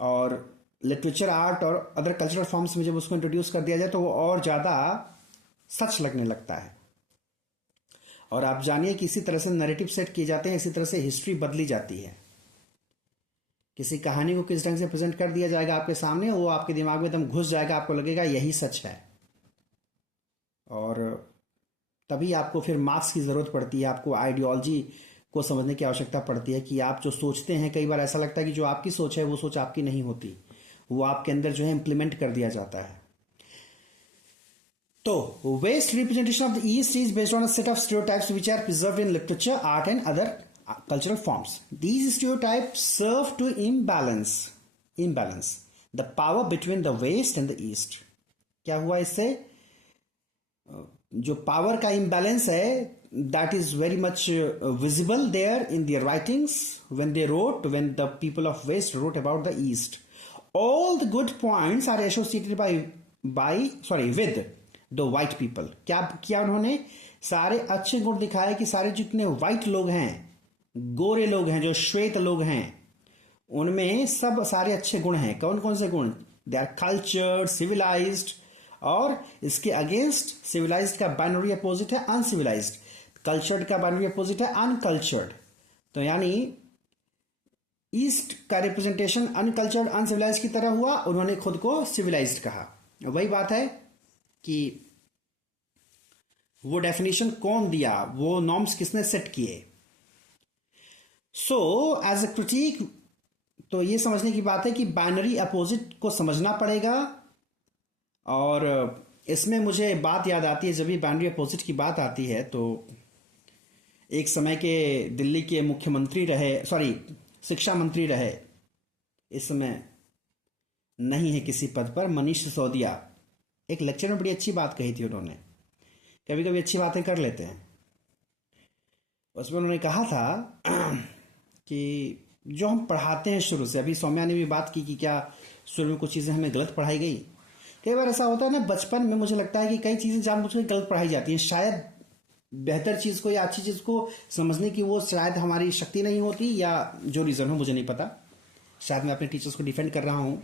और लिटरेचर, आर्ट और अदर कल्चरल फॉर्म्स में जब उसको इंट्रोड्यूस कर दिया जाए तो वो और ज़्यादा सच लगने लगता है। और आप जानिए कि इसी तरह से नैरेटिव सेट किए जाते हैं, इसी तरह से हिस्ट्री बदली जाती है। किसी कहानी को किस ढंग से प्रेजेंट कर दिया जाएगा आपके सामने, वो आपके दिमाग में एकदम घुस जाएगा, आपको लगेगा यही सच है। और तभी आपको फिर मार्क्स की ज़रूरत पड़ती है, आपको आइडियोलॉजी को समझने की आवश्यकता पड़ती है कि आप जो सोचते हैं, कई बार ऐसा लगता है कि जो आपकी सोच है वो सोच आपकी नहीं होती, वो आपके अंदर जो है इम्प्लीमेंट कर दिया जाता है। तो West representation of the East is based on a set of stereotypes which are preserved in literature, art and other cultural forms. These stereotypes serve to imbalance the power between the west and the east. क्या हुआ इससे, जो पावर का imbalance है, that is very much visible there in their writings when the people of west wrote about the east. All the good points are associated with the white people. क्या किया उन्होंने, सारे अच्छे गुण दिखाए कि सारे जितने व्हाइट लोग हैं, गोरे लोग हैं, जो श्वेत लोग हैं, उनमें सब सारे अच्छे गुण हैं। कौन कौन से गुण, दे आर कल्चर्ड, सिविलाइज्ड। और इसके अगेंस्ट सिविलाइज्ड का बाइनरी अपोजिट है अनसिविलाइज्ड, कल्चर्ड का बाइनरी अपोजिट है अनकल्चर्ड। तो यानी ईस्ट का रिप्रेजेंटेशन अनकल्चर्ड अनसिविलाइज्ड की तरह हुआ, उन्होंने खुद को सिविलाइज्ड कहा। वही बात है कि वो डेफिनेशन कौन दिया, वो नॉर्म्स किसने सेट किए। सो एज अ क्रिटिक, तो ये समझने की बात है कि बाइनरी अपोजिट को समझना पड़ेगा। और इसमें मुझे बात याद आती है, जब भी बाइनरी अपोजिट की बात आती है, तो एक समय के दिल्ली के मुख्यमंत्री रहे, शिक्षा मंत्री रहे, इस समय नहीं है किसी पद पर, मनीष सिसोदिया, एक लेक्चर में बड़ी अच्छी बात कही थी उन्होंने। कभी कभी अच्छी बातें कर लेते हैं। उसमें उन्होंने कहा था कि जो हम पढ़ाते हैं शुरू से, अभी सौम्या ने भी बात की कि क्या शुरू में कुछ चीज़ें हमें गलत पढ़ाई गई। कई बार ऐसा होता है ना, बचपन में मुझे लगता है कि कई चीज़ें जानबूझकर गलत पढ़ाई जाती हैं। शायद बेहतर चीज़ को या अच्छी चीज़ को समझने की वो शायद हमारी शक्ति नहीं होती, या जो रीज़न हो मुझे नहीं पता, शायद मैं अपने टीचर्स को डिफेंड कर रहा हूँ।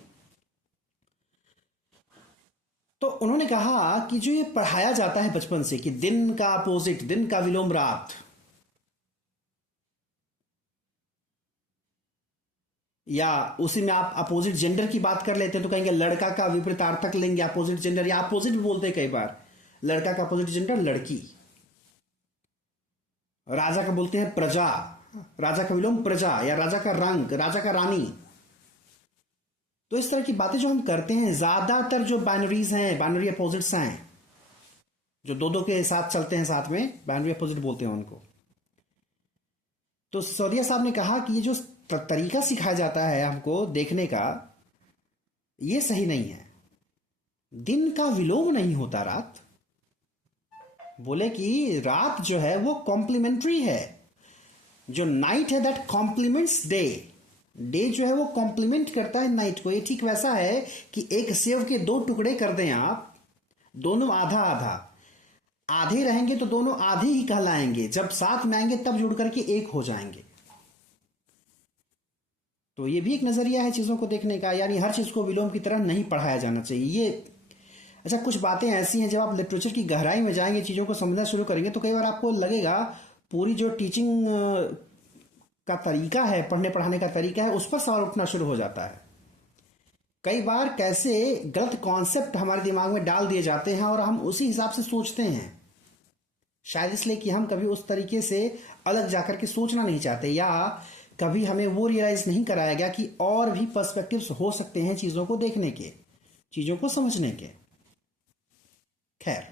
तो उन्होंने कहा कि जो ये पढ़ाया जाता है बचपन से कि दिन का अपोजिट, दिन का विलोम रात, या उसी में आप अपोजिट जेंडर की बात कर लेते हैं तो कहेंगे लड़का का विपरीतार्थक लेंगे अपोजिट जेंडर, या अपोजिट भी बोलते हैं कई बार, लड़का का अपोजिट जेंडर लड़की। राजा का बोलते हैं प्रजा, राजा का विलोम प्रजा, या राजा का रंग, राजा का रानी। तो इस तरह की बातें जो हम करते हैं, ज्यादातर जो बाइनरीज हैं, बाइनरी अपोजिट्स हैं, जो दो के साथ चलते हैं साथ में, बाइनरी अपोजिट बोलते हैं उनको। तो सिसोदिया साहब ने कहा कि ये जो तरीका सिखाया जाता है हमको देखने का, ये सही नहीं है। दिन का विलोम नहीं होता रात। बोले कि रात जो है वो कॉम्प्लीमेंट्री है, जो नाइट है दैट कॉम्प्लीमेंट्स डे, डे जो है वो कॉम्प्लीमेंट करता है नाइट को। ये ठीक वैसा है कि एक सेव के दो टुकड़े कर दें आप, दोनों आधा आधा, आधे रहेंगे तो दोनों आधे ही कहलाएंगे, जब साथ में आएंगे तब जुड़ करके एक हो जाएंगे। तो ये भी एक नजरिया है चीजों को देखने का, यानी हर चीज को विलोम की तरह नहीं पढ़ाया जाना चाहिए। ये अच्छा, कुछ बातें ऐसी हैं जब आप लिटरेचर की गहराई में जाएंगे, चीजों को समझना शुरू करेंगे, तो कई बार आपको लगेगा पूरी जो टीचिंग का तरीका है, पढ़ने पढ़ाने का तरीका है, उस पर सवाल उठना शुरू हो जाता है कई बार कैसे गलत कॉन्सेप्ट हमारे दिमाग में डाल दिए जाते हैं और हम उसी हिसाब से सोचते हैं, शायद इसलिए कि हम कभी उस तरीके से अलग जाकर के सोचना नहीं चाहते, या कभी हमें वो रियलाइज नहीं कराया गया कि और भी पर्सपेक्टिव्स हो सकते हैं चीज़ों को देखने के, चीज़ों को समझने के। खैर,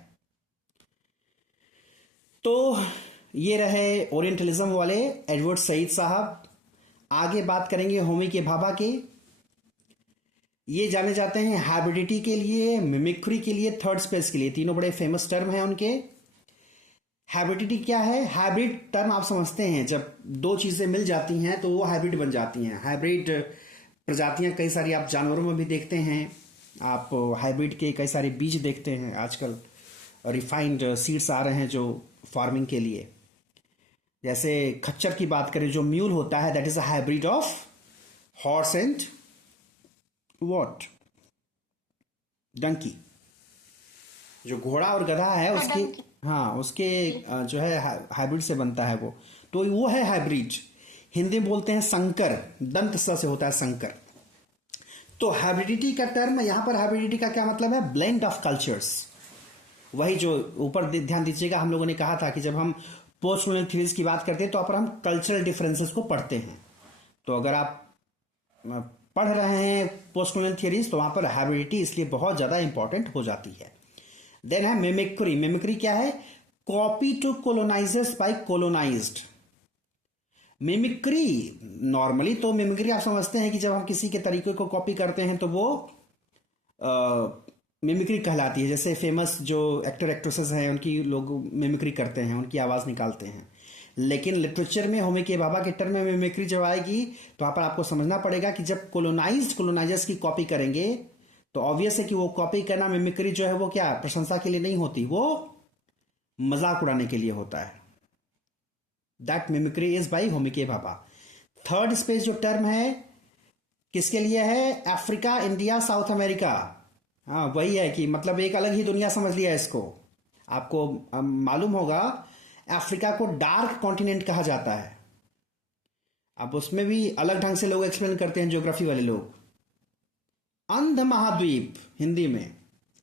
तो ये रहे ओरिएंटलिज्म वाले एडवर्ड सईद साहब। आगे बात करेंगे होमी के भाभा के। ये जाने जाते हैं हाइब्रिडिटी के लिए, मिमिक्री के लिए, थर्ड स्पेस के लिए। तीनों बड़े फेमस टर्म हैं उनके। हाइब्रिडिटी क्या है? हाइब्रिड टर्म आप समझते हैं, जब दो चीजें मिल जाती हैं तो वो हाइब्रिड बन जाती हैं। हाइब्रिड प्रजातियां कई सारी आप जानवरों में भी देखते हैं, आप हाइब्रिड के कई सारे बीज देखते हैं। आजकल रिफाइंड सीड्स आ रहे हैं जो फार्मिंग के लिए। जैसे खच्चर की बात करें, जो म्यूल होता है, that is a hybrid of horse and what, donkey. जो घोड़ा और गधा है उसके, हाँ, उसके जो है हाइब्रिड से बनता है वो, तो वो है हाइब्रिड। हिंदी में बोलते हैं संकर, दंत स से होता है संकर। तो हाइब्रिडिटी का टर्म यहां पर, हाइब्रिडिटी का क्या मतलब है? Blend of cultures. वही जो ऊपर ध्यान दीजिएगा, हम लोगों ने कहा था कि जब हम पोस्ट कॉलोनियल थ्योरीज की बात करते हैं तो यहाँ पर हम कल्चरल डिफरेंसेस को पढ़ते हैं। तो अगर आप पढ़ रहे हैं पोस्ट कॉलोनियल थ्योरीज तो वहां पर हाइब्रिडिटी इसलिए बहुत ज्यादा इंपॉर्टेंट हो जाती है। देन है मिमिक्री। मिमिक्री क्या है? Copy to colonisers by colonised. Mimicry, normally तो मिमिक्री आप समझते हैं कि जब हम किसी के तरीके को कॉपी करते हैं तो वो मिमिक्री कहलाती है। जैसे फेमस जो एक्टर एक्ट्रेसेस हैं उनकी लोग मिमिक्री करते हैं, उनकी आवाज निकालते हैं। लेकिन लिटरेचर में होमी के भाभा के टर्म में मिमिक्री जब आएगी तो वहां पर आपको समझना पड़ेगा कि जब कोलोनाइजर्स की कॉपी करेंगे तो ऑब्वियस है कि वो कॉपी करना, मिमिक्री जो है वो क्या प्रशंसा के लिए नहीं होती, वो मजाक उड़ाने के लिए होता है। That mimicry is by Homi के भाभा। थर्ड स्पेस जो टर्म है किसके लिए है? Africa, India, south America. हाँ, वही है कि मतलब एक अलग ही दुनिया समझ लिया इसको। आपको मालूम होगा अफ्रीका को डार्क कॉन्टिनेंट कहा जाता है। अब उसमें भी अलग ढंग से लोग एक्सप्लेन करते हैं, ज्योग्राफी वाले लोग। अंध महाद्वीप हिंदी में,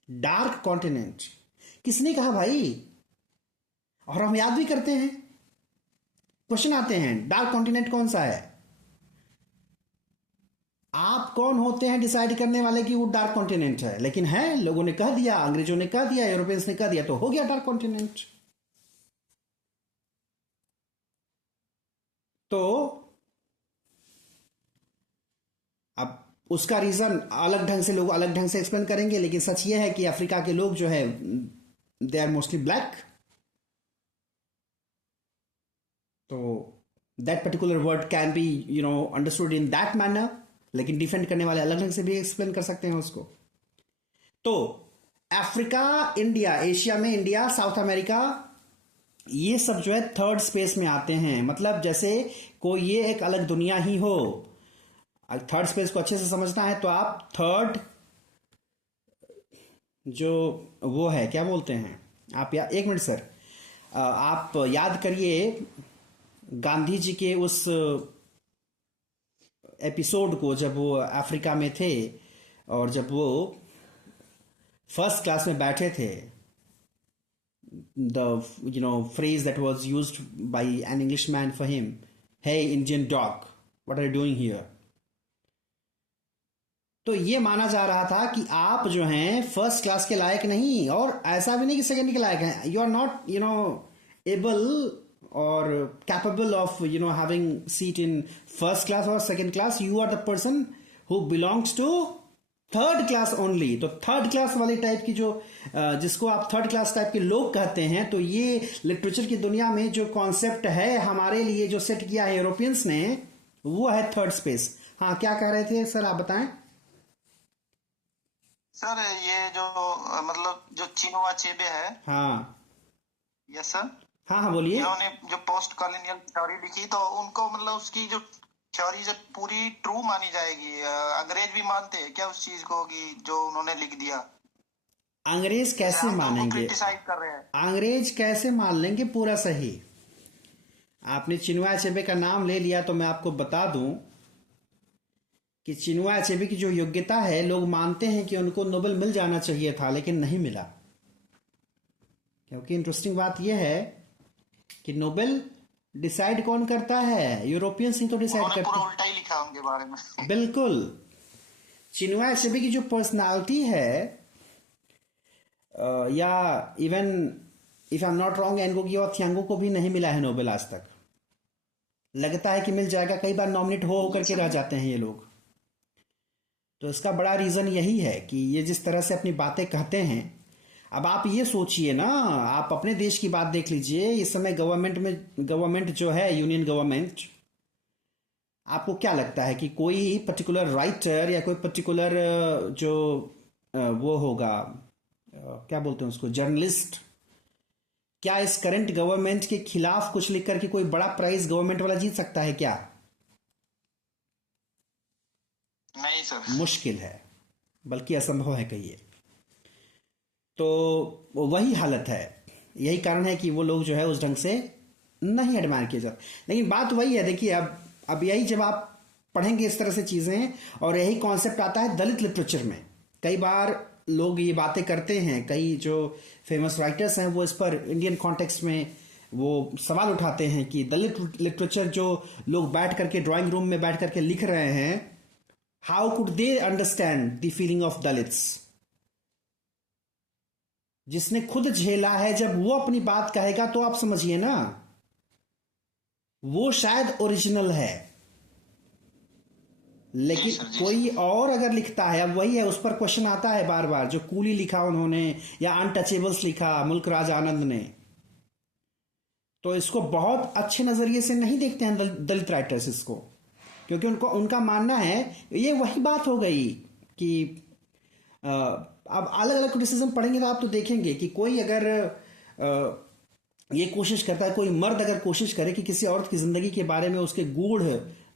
डार्क कॉन्टिनेंट। किसने कहा भाई? और हम याद भी करते हैं, क्वेश्चन आते हैं डार्क कॉन्टिनेंट कौन सा है। आप कौन होते हैं डिसाइड करने वाले कि वो डार्क कॉन्टिनेंट है? लेकिन है, लोगों ने कह दिया, अंग्रेजों ने कह दिया, यूरोपियंस ने कह दिया, तो हो गया डार्क कॉन्टिनेंट। तो अब उसका रीजन अलग ढंग से लोग अलग ढंग से एक्सप्लेन करेंगे, लेकिन सच ये है कि अफ्रीका के लोग जो है दे आर मोस्टली ब्लैक। तो that particular word can be understood in that manner, लेकिन डिफेंड करने वाले अलग ढंग से भी एक्सप्लेन कर सकते हैं उसको। तो अफ्रीका, इंडिया, एशिया में इंडिया, साउथ अमेरिका, ये सब जो है थर्ड स्पेस में आते हैं। मतलब जैसे कोई ये एक अलग दुनिया ही हो। थर्ड स्पेस को अच्छे से समझना है तो आप थर्ड जो वो है, क्या बोलते हैं आप, एक मिनट सर, आप याद करिए गांधी जी के उस एपिसोड को, जब वो अफ्रीका में थे और जब वो फर्स्ट क्लास में बैठे थे। The phrase that was used by an Englishman for him, hey Indian dog, what are you doing here? तो ये माना जा रहा था कि आप जो हैं फर्स्ट क्लास के लायक नहीं, और ऐसा भी नहीं कि सेकंड के लायक हैं। यू आर नॉट एबल और capable of having seat in first class और second class. You are the person who belongs to third class only. तो थर्ड क्लास वाली टाइप की जो जिसको आप थर्ड क्लास टाइप के लोग कहते हैं, तो ये लिटरेचर की दुनिया में जो कॉन्सेप्ट है हमारे लिए जो सेट किया है यूरोपियंस ने, वो है थर्ड स्पेस। हाँ, क्या कह रहे थे सर, आप बताएं। सर ये जो मतलब जो चिनुआ अचेबे है। हाँ, यस सर। हाँ, हाँ, बोलिए। इन्होंने जो पोस्ट कॉलोनियल थ्योरी लिखी, तो उनको मतलब उसकी जो थ्योरी जब पूरी ट्रू मानी जाएगी, अंग्रेज भी मानते हैं क्या उस चीज को कि जो उन्होंने लिख दिया? अंग्रेज कैसे हम तो मानेंगे? क्रिटिसाइज कर रहे हैं। अंग्रेज कैसे मान लेंगे पूरा सही? आपने चिनुआ अचेबे का नाम ले लिया तो मैं आपको बता दूं कि चिनुआ अचेबे की जो योग्यता है, लोग मानते हैं कि उनको नोबेल मिल जाना चाहिए था लेकिन नहीं मिला। क्योंकि इंटरेस्टिंग बात यह है कि नोबेल डिसाइड कौन करता है? यूरोपियंस ही तो डिसाइड उन्होंने करते पूरा हैं। उल्टा ही लिखा उनके बारे में। बिल्कुल। चिनुआ अचेबे की जो पर्सनालिटी है, या even if I am not wrong, Ngugi की और थियांगो को भी नहीं मिला है नोबेल आज तक। लगता है कि मिल जाएगा, कई बार नॉमिनेट हो करके रह जाते हैं ये लोग। तो इसका बड़ा रीजन यही है कि ये जिस तरह से अपनी बातें कहते हैं। अब आप ये सोचिए ना, आप अपने देश की बात देख लीजिए। इस समय गवर्नमेंट जो है, यूनियन गवर्नमेंट, आपको क्या लगता है कि कोई पर्टिकुलर राइटर या कोई पर्टिकुलर जो वो होगा, क्या बोलते हैं उसको, जर्नलिस्ट, क्या इस करंट गवर्नमेंट के खिलाफ कुछ लिख करके कोई बड़ा प्राइज गवर्नमेंट वाला जीत सकता है क्या? नहीं सर। मुश्किल है, बल्कि असंभव है कहिए। तो वही हालत है, यही कारण है कि वो लोग जो है उस ढंग से नहीं एडमायर किए जाते। लेकिन बात वही है, देखिए, अब यही जब आप पढ़ेंगे इस तरह से चीजें, और यही कॉन्सेप्ट आता है दलित लिटरेचर में। कई बार लोग ये बातें करते हैं, कई जो फेमस राइटर्स हैं वो इस पर इंडियन कॉन्टेक्स्ट में वो सवाल उठाते हैं कि दलित लिटरेचर जो लोग बैठ करके ड्राइंग रूम में बैठ करके लिख रहे हैं, how could they understand the feeling of Dalits? जिसने खुद झेला है, जब वो अपनी बात कहेगा तो आप समझिए ना, वो शायद ओरिजिनल है। लेकिन कोई और अगर लिखता है, अब वही है, उस पर क्वेश्चन आता है बार बार, जो कूली लिखा उन्होंने या अनटचेबल्स लिखा मुल्क राज आनंद ने, तो इसको बहुत अच्छे नजरिए से नहीं देखते हैं दलित राइटर्स इसको। क्योंकि उनका मानना है, ये वही बात हो गई कि अब अलग अलग क्रिटिसिज्म पढ़ेंगे तो आप तो देखेंगे कि कोई अगर ये कोशिश करता है, कोई मर्द अगर कोशिश करे कि किसी औरत की जिंदगी के बारे में उसके गूढ़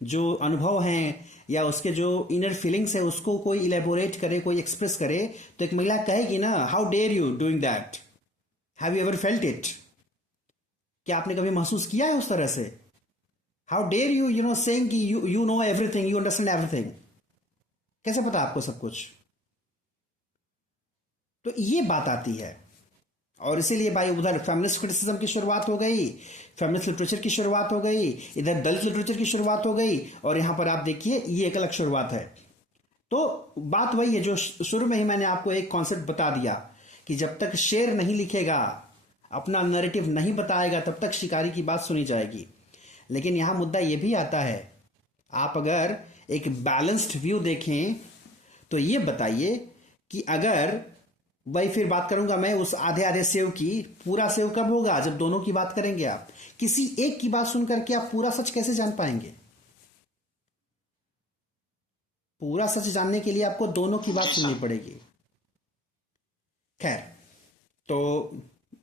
जो अनुभव हैं या उसके जो इनर फीलिंग्स है उसको कोई इलेबोरेट करे, कोई एक्सप्रेस करे, तो एक महिला कहेगी ना, how dare you doing that, have you ever felt it? क्या आपने कभी महसूस किया है उस तरह से? How dare you you know saying कि you know everything, you understand everything? कैसे पता आपको सब कुछ? तो ये बात आती है। और इसीलिए भाई उधर फेमिनिस्ट क्रिटिसिज्म की शुरुआत हो गई, फेमिनिस्ट लिटरेचर की शुरुआत हो गई, इधर दलित लिटरेचर की शुरुआत हो गई, और यहां पर आप देखिए ये एक अलग शुरुआत है। तो बात वही है जो शुरू में ही मैंने आपको एक कॉन्सेप्ट बता दिया कि जब तक शेर नहीं लिखेगा, अपना नैरेटिव नहीं बताएगा, तब तक शिकारी की बात सुनी जाएगी। लेकिन यहां मुद्दा यह भी आता है, आप अगर एक बैलेंस्ड व्यू देखें तो ये बताइए कि अगर, वही फिर बात करूंगा मैं उस आधे आधे सेव की, पूरा सेव कब होगा? जब दोनों की बात करेंगे। आप किसी एक की बात सुनकर के आप पूरा सच कैसे जान पाएंगे? पूरा सच जानने के लिए आपको दोनों की बात सुननी पड़ेगी। खैर, तो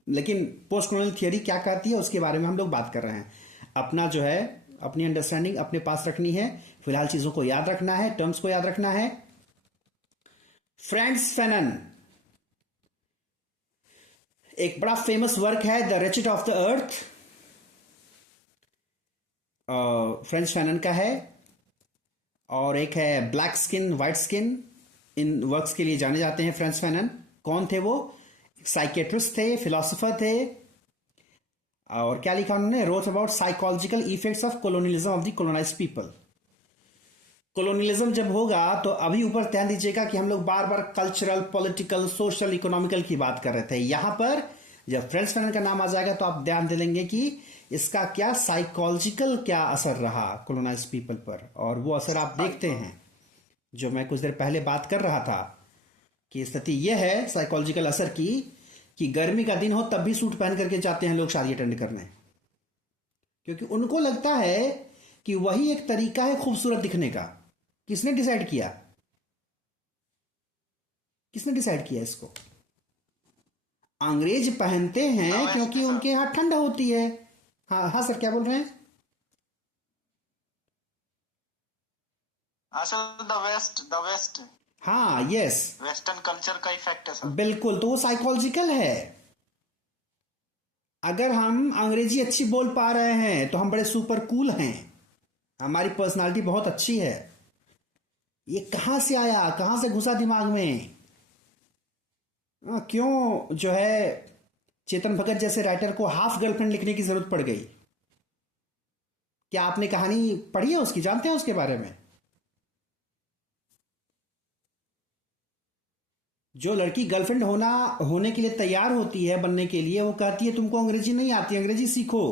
लेकिन पोस्ट कॉलोनियल थियरी क्या कहती है उसके बारे में हम लोग बात कर रहे हैं। अपना जो है, अपनी अंडरस्टैंडिंग अपने पास रखनी है, फिलहाल चीजों को याद रखना है, टर्म्स को याद रखना है। फ्रांत्स फैनन, एक बड़ा फेमस वर्क है the ratchet of the earth, Frantz Fanon का है। और एक है ब्लैक स्किन व्हाइट स्किन, इन वर्क्स के लिए जाने जाते हैं फ्रांत्स फैनन। कौन थे वो? साइकेट्रिस्ट थे, फिलोसोफर थे। और क्या लिखा उन्होंने? Wrote about psychological effects of colonialism of the colonised people. Colonialism जब होगा तो अभी ऊपर ध्यान दीजिएगा कि हम लोग बार बार कल्चरल, पॉलिटिकल, सोशल, इकोनॉमिकल की बात कर रहे थे। यहां पर जब फ्रांत्स फैनन का नाम आ जाएगा तो आप ध्यान दे लेंगे कि इसका क्या साइकोलॉजिकल क्या असर रहा कोलोनाइज्ड पीपल पर। और वो असर आप देखते हैं, जो मैं कुछ देर पहले बात कर रहा था कि स्थिति यह है साइकोलॉजिकल असर की, कि गर्मी का दिन हो तब भी सूट पहन करके जाते हैं लोग शादी अटेंड करने, क्योंकि उनको लगता है कि वही एक तरीका है खूबसूरत दिखने का। किसने डिसाइड किया? किसने डिसाइड किया इसको? अंग्रेज पहनते हैं क्योंकि उनके यहां ठंड होती है। हाँ हाँ सर, क्या बोल रहे हैं? द वेस्ट, हाँ, यस, वेस्टर्न कल्चर का इफेक्ट है सर। बिल्कुल। तो वो साइकोलॉजिकल है। अगर हम अंग्रेजी अच्छी बोल पा रहे हैं तो हम बड़े सुपर कूल हैं, हमारी पर्सनालिटी बहुत अच्छी है। ये कहाँ से आया, कहाँ से घुसा दिमाग में? क्यों जो है चेतन भगत जैसे राइटर को हाफ गर्लफ्रेंड लिखने की जरूरत पड़ गई? क्या आपने कहानी पढ़ी है उसकी, जानते हैं उसके बारे में? जो लड़की गर्लफ्रेंड होने के लिए तैयार होती है, बनने के लिए, वो कहती है तुमको अंग्रेजी नहीं आती, अंग्रेजी सीखो।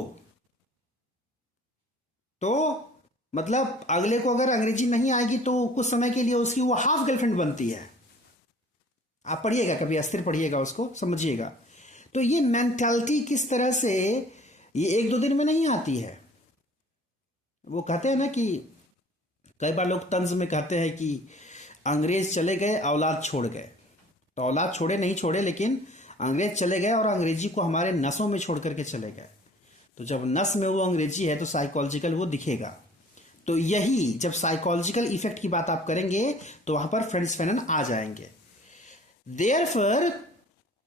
तो मतलब अगले को अगर अंग्रेजी नहीं आएगी तो कुछ समय के लिए उसकी वो हाफ गर्लफ्रेंड बनती है। आप पढ़िएगा कभी, अस्थिर पढ़िएगा, उसको समझिएगा। तो ये मेंटालिटी किस तरह से, ये एक दो दिन में नहीं आती है। वो कहते हैं ना कि कई बार लोग तंज में कहते हैं कि अंग्रेज चले गए औलाद छोड़ गए। तो औलाद छोड़े नहीं छोड़े, लेकिन अंग्रेज चले गए और अंग्रेजी को हमारे नसों में छोड़ करके चले गए। तो जब नस में वो अंग्रेजी है तो साइकोलॉजिकल वो दिखेगा। तो यही जब साइकोलॉजिकल इफेक्ट की बात आप करेंगे तो वहां पर फ्रेंड्स फैनन आ जाएंगे। Therefore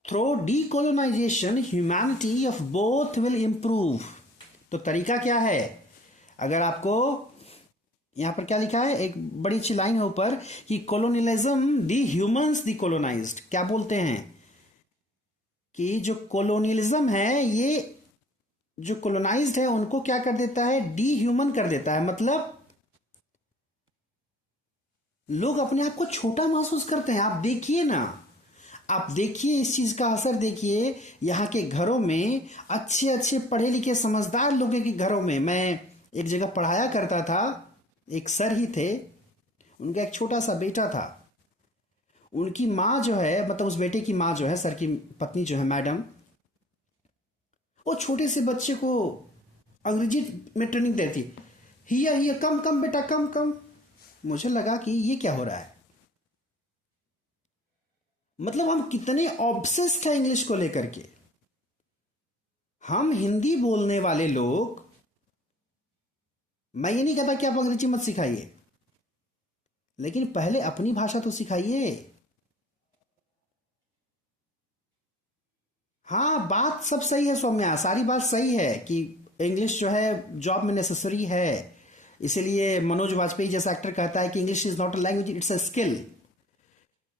through decolonisation humanity of both will improve. तो तरीका क्या है? अगर आपको यहां पर क्या लिखा है, एक बड़ी अच्छी लाइन है ऊपर कि कोलोनियलिज्म दी ह्यूमंस दी कोलोनाइज्ड। क्या बोलते हैं कि जो कोलोनियलिज्म है, ये जो कोलोनाइज्ड है उनको क्या कर देता है, डी ह्यूमन कर देता है। मतलब लोग अपने आप को छोटा महसूस करते हैं। आप देखिए ना, आप देखिए इस चीज का असर देखिए। यहाँ के घरों में अच्छे अच्छे पढ़े लिखे समझदार लोगों के घरों में, मैं एक जगह पढ़ाया करता था, एक सर ही थे, उनका एक छोटा सा बेटा था। उनकी माँ जो है, मतलब उस बेटे की माँ जो है, सर की पत्नी जो है मैडम, वो छोटे से बच्चे को अंग्रेजी में ट्रेनिंग देती। हिया हिया, कम कम बेटा, कम कम। मुझे लगा कि ये क्या हो रहा है। मतलब हम कितने ऑब्सेस्ड हैं इंग्लिश को लेकर के। हम हिंदी बोलने वाले लोग, मैं ये नहीं कहता कि आप अंग्रेजी मत सिखाइए, लेकिन पहले अपनी भाषा तो सिखाइए। हाँ, बात सब सही है सौम्या, सारी बात सही है कि इंग्लिश जो है जॉब में नेसेसरी है। इसीलिए मनोज वाजपेयी जैसा एक्टर कहता है कि English is not a language, it's a skill.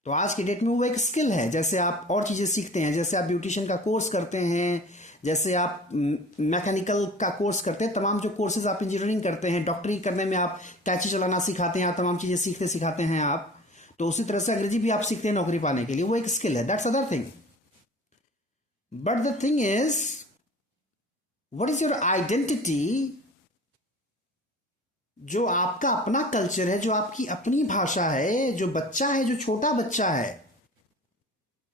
तो आज की डेट में वो एक स्किल है। जैसे आप और चीजें सीखते हैं, जैसे आप ब्यूटिशियन का कोर्स करते हैं, जैसे आप मैकेनिकल का कोर्स करते हैं, तमाम जो कोर्सेज आप इंजीनियरिंग करते हैं, डॉक्टरी करने में आप कैंची चलाना सिखाते हैं, आप तमाम चीजें सीखते सिखाते हैं आप। तो उसी तरह से अंग्रेजी भी आप सीखते हैं नौकरी पाने के लिए, वो एक स्किल है। That's other thing. But the thing is, what is your identity? जो आपका अपना कल्चर है, जो आपकी अपनी भाषा है, जो बच्चा है, जो छोटा बच्चा है,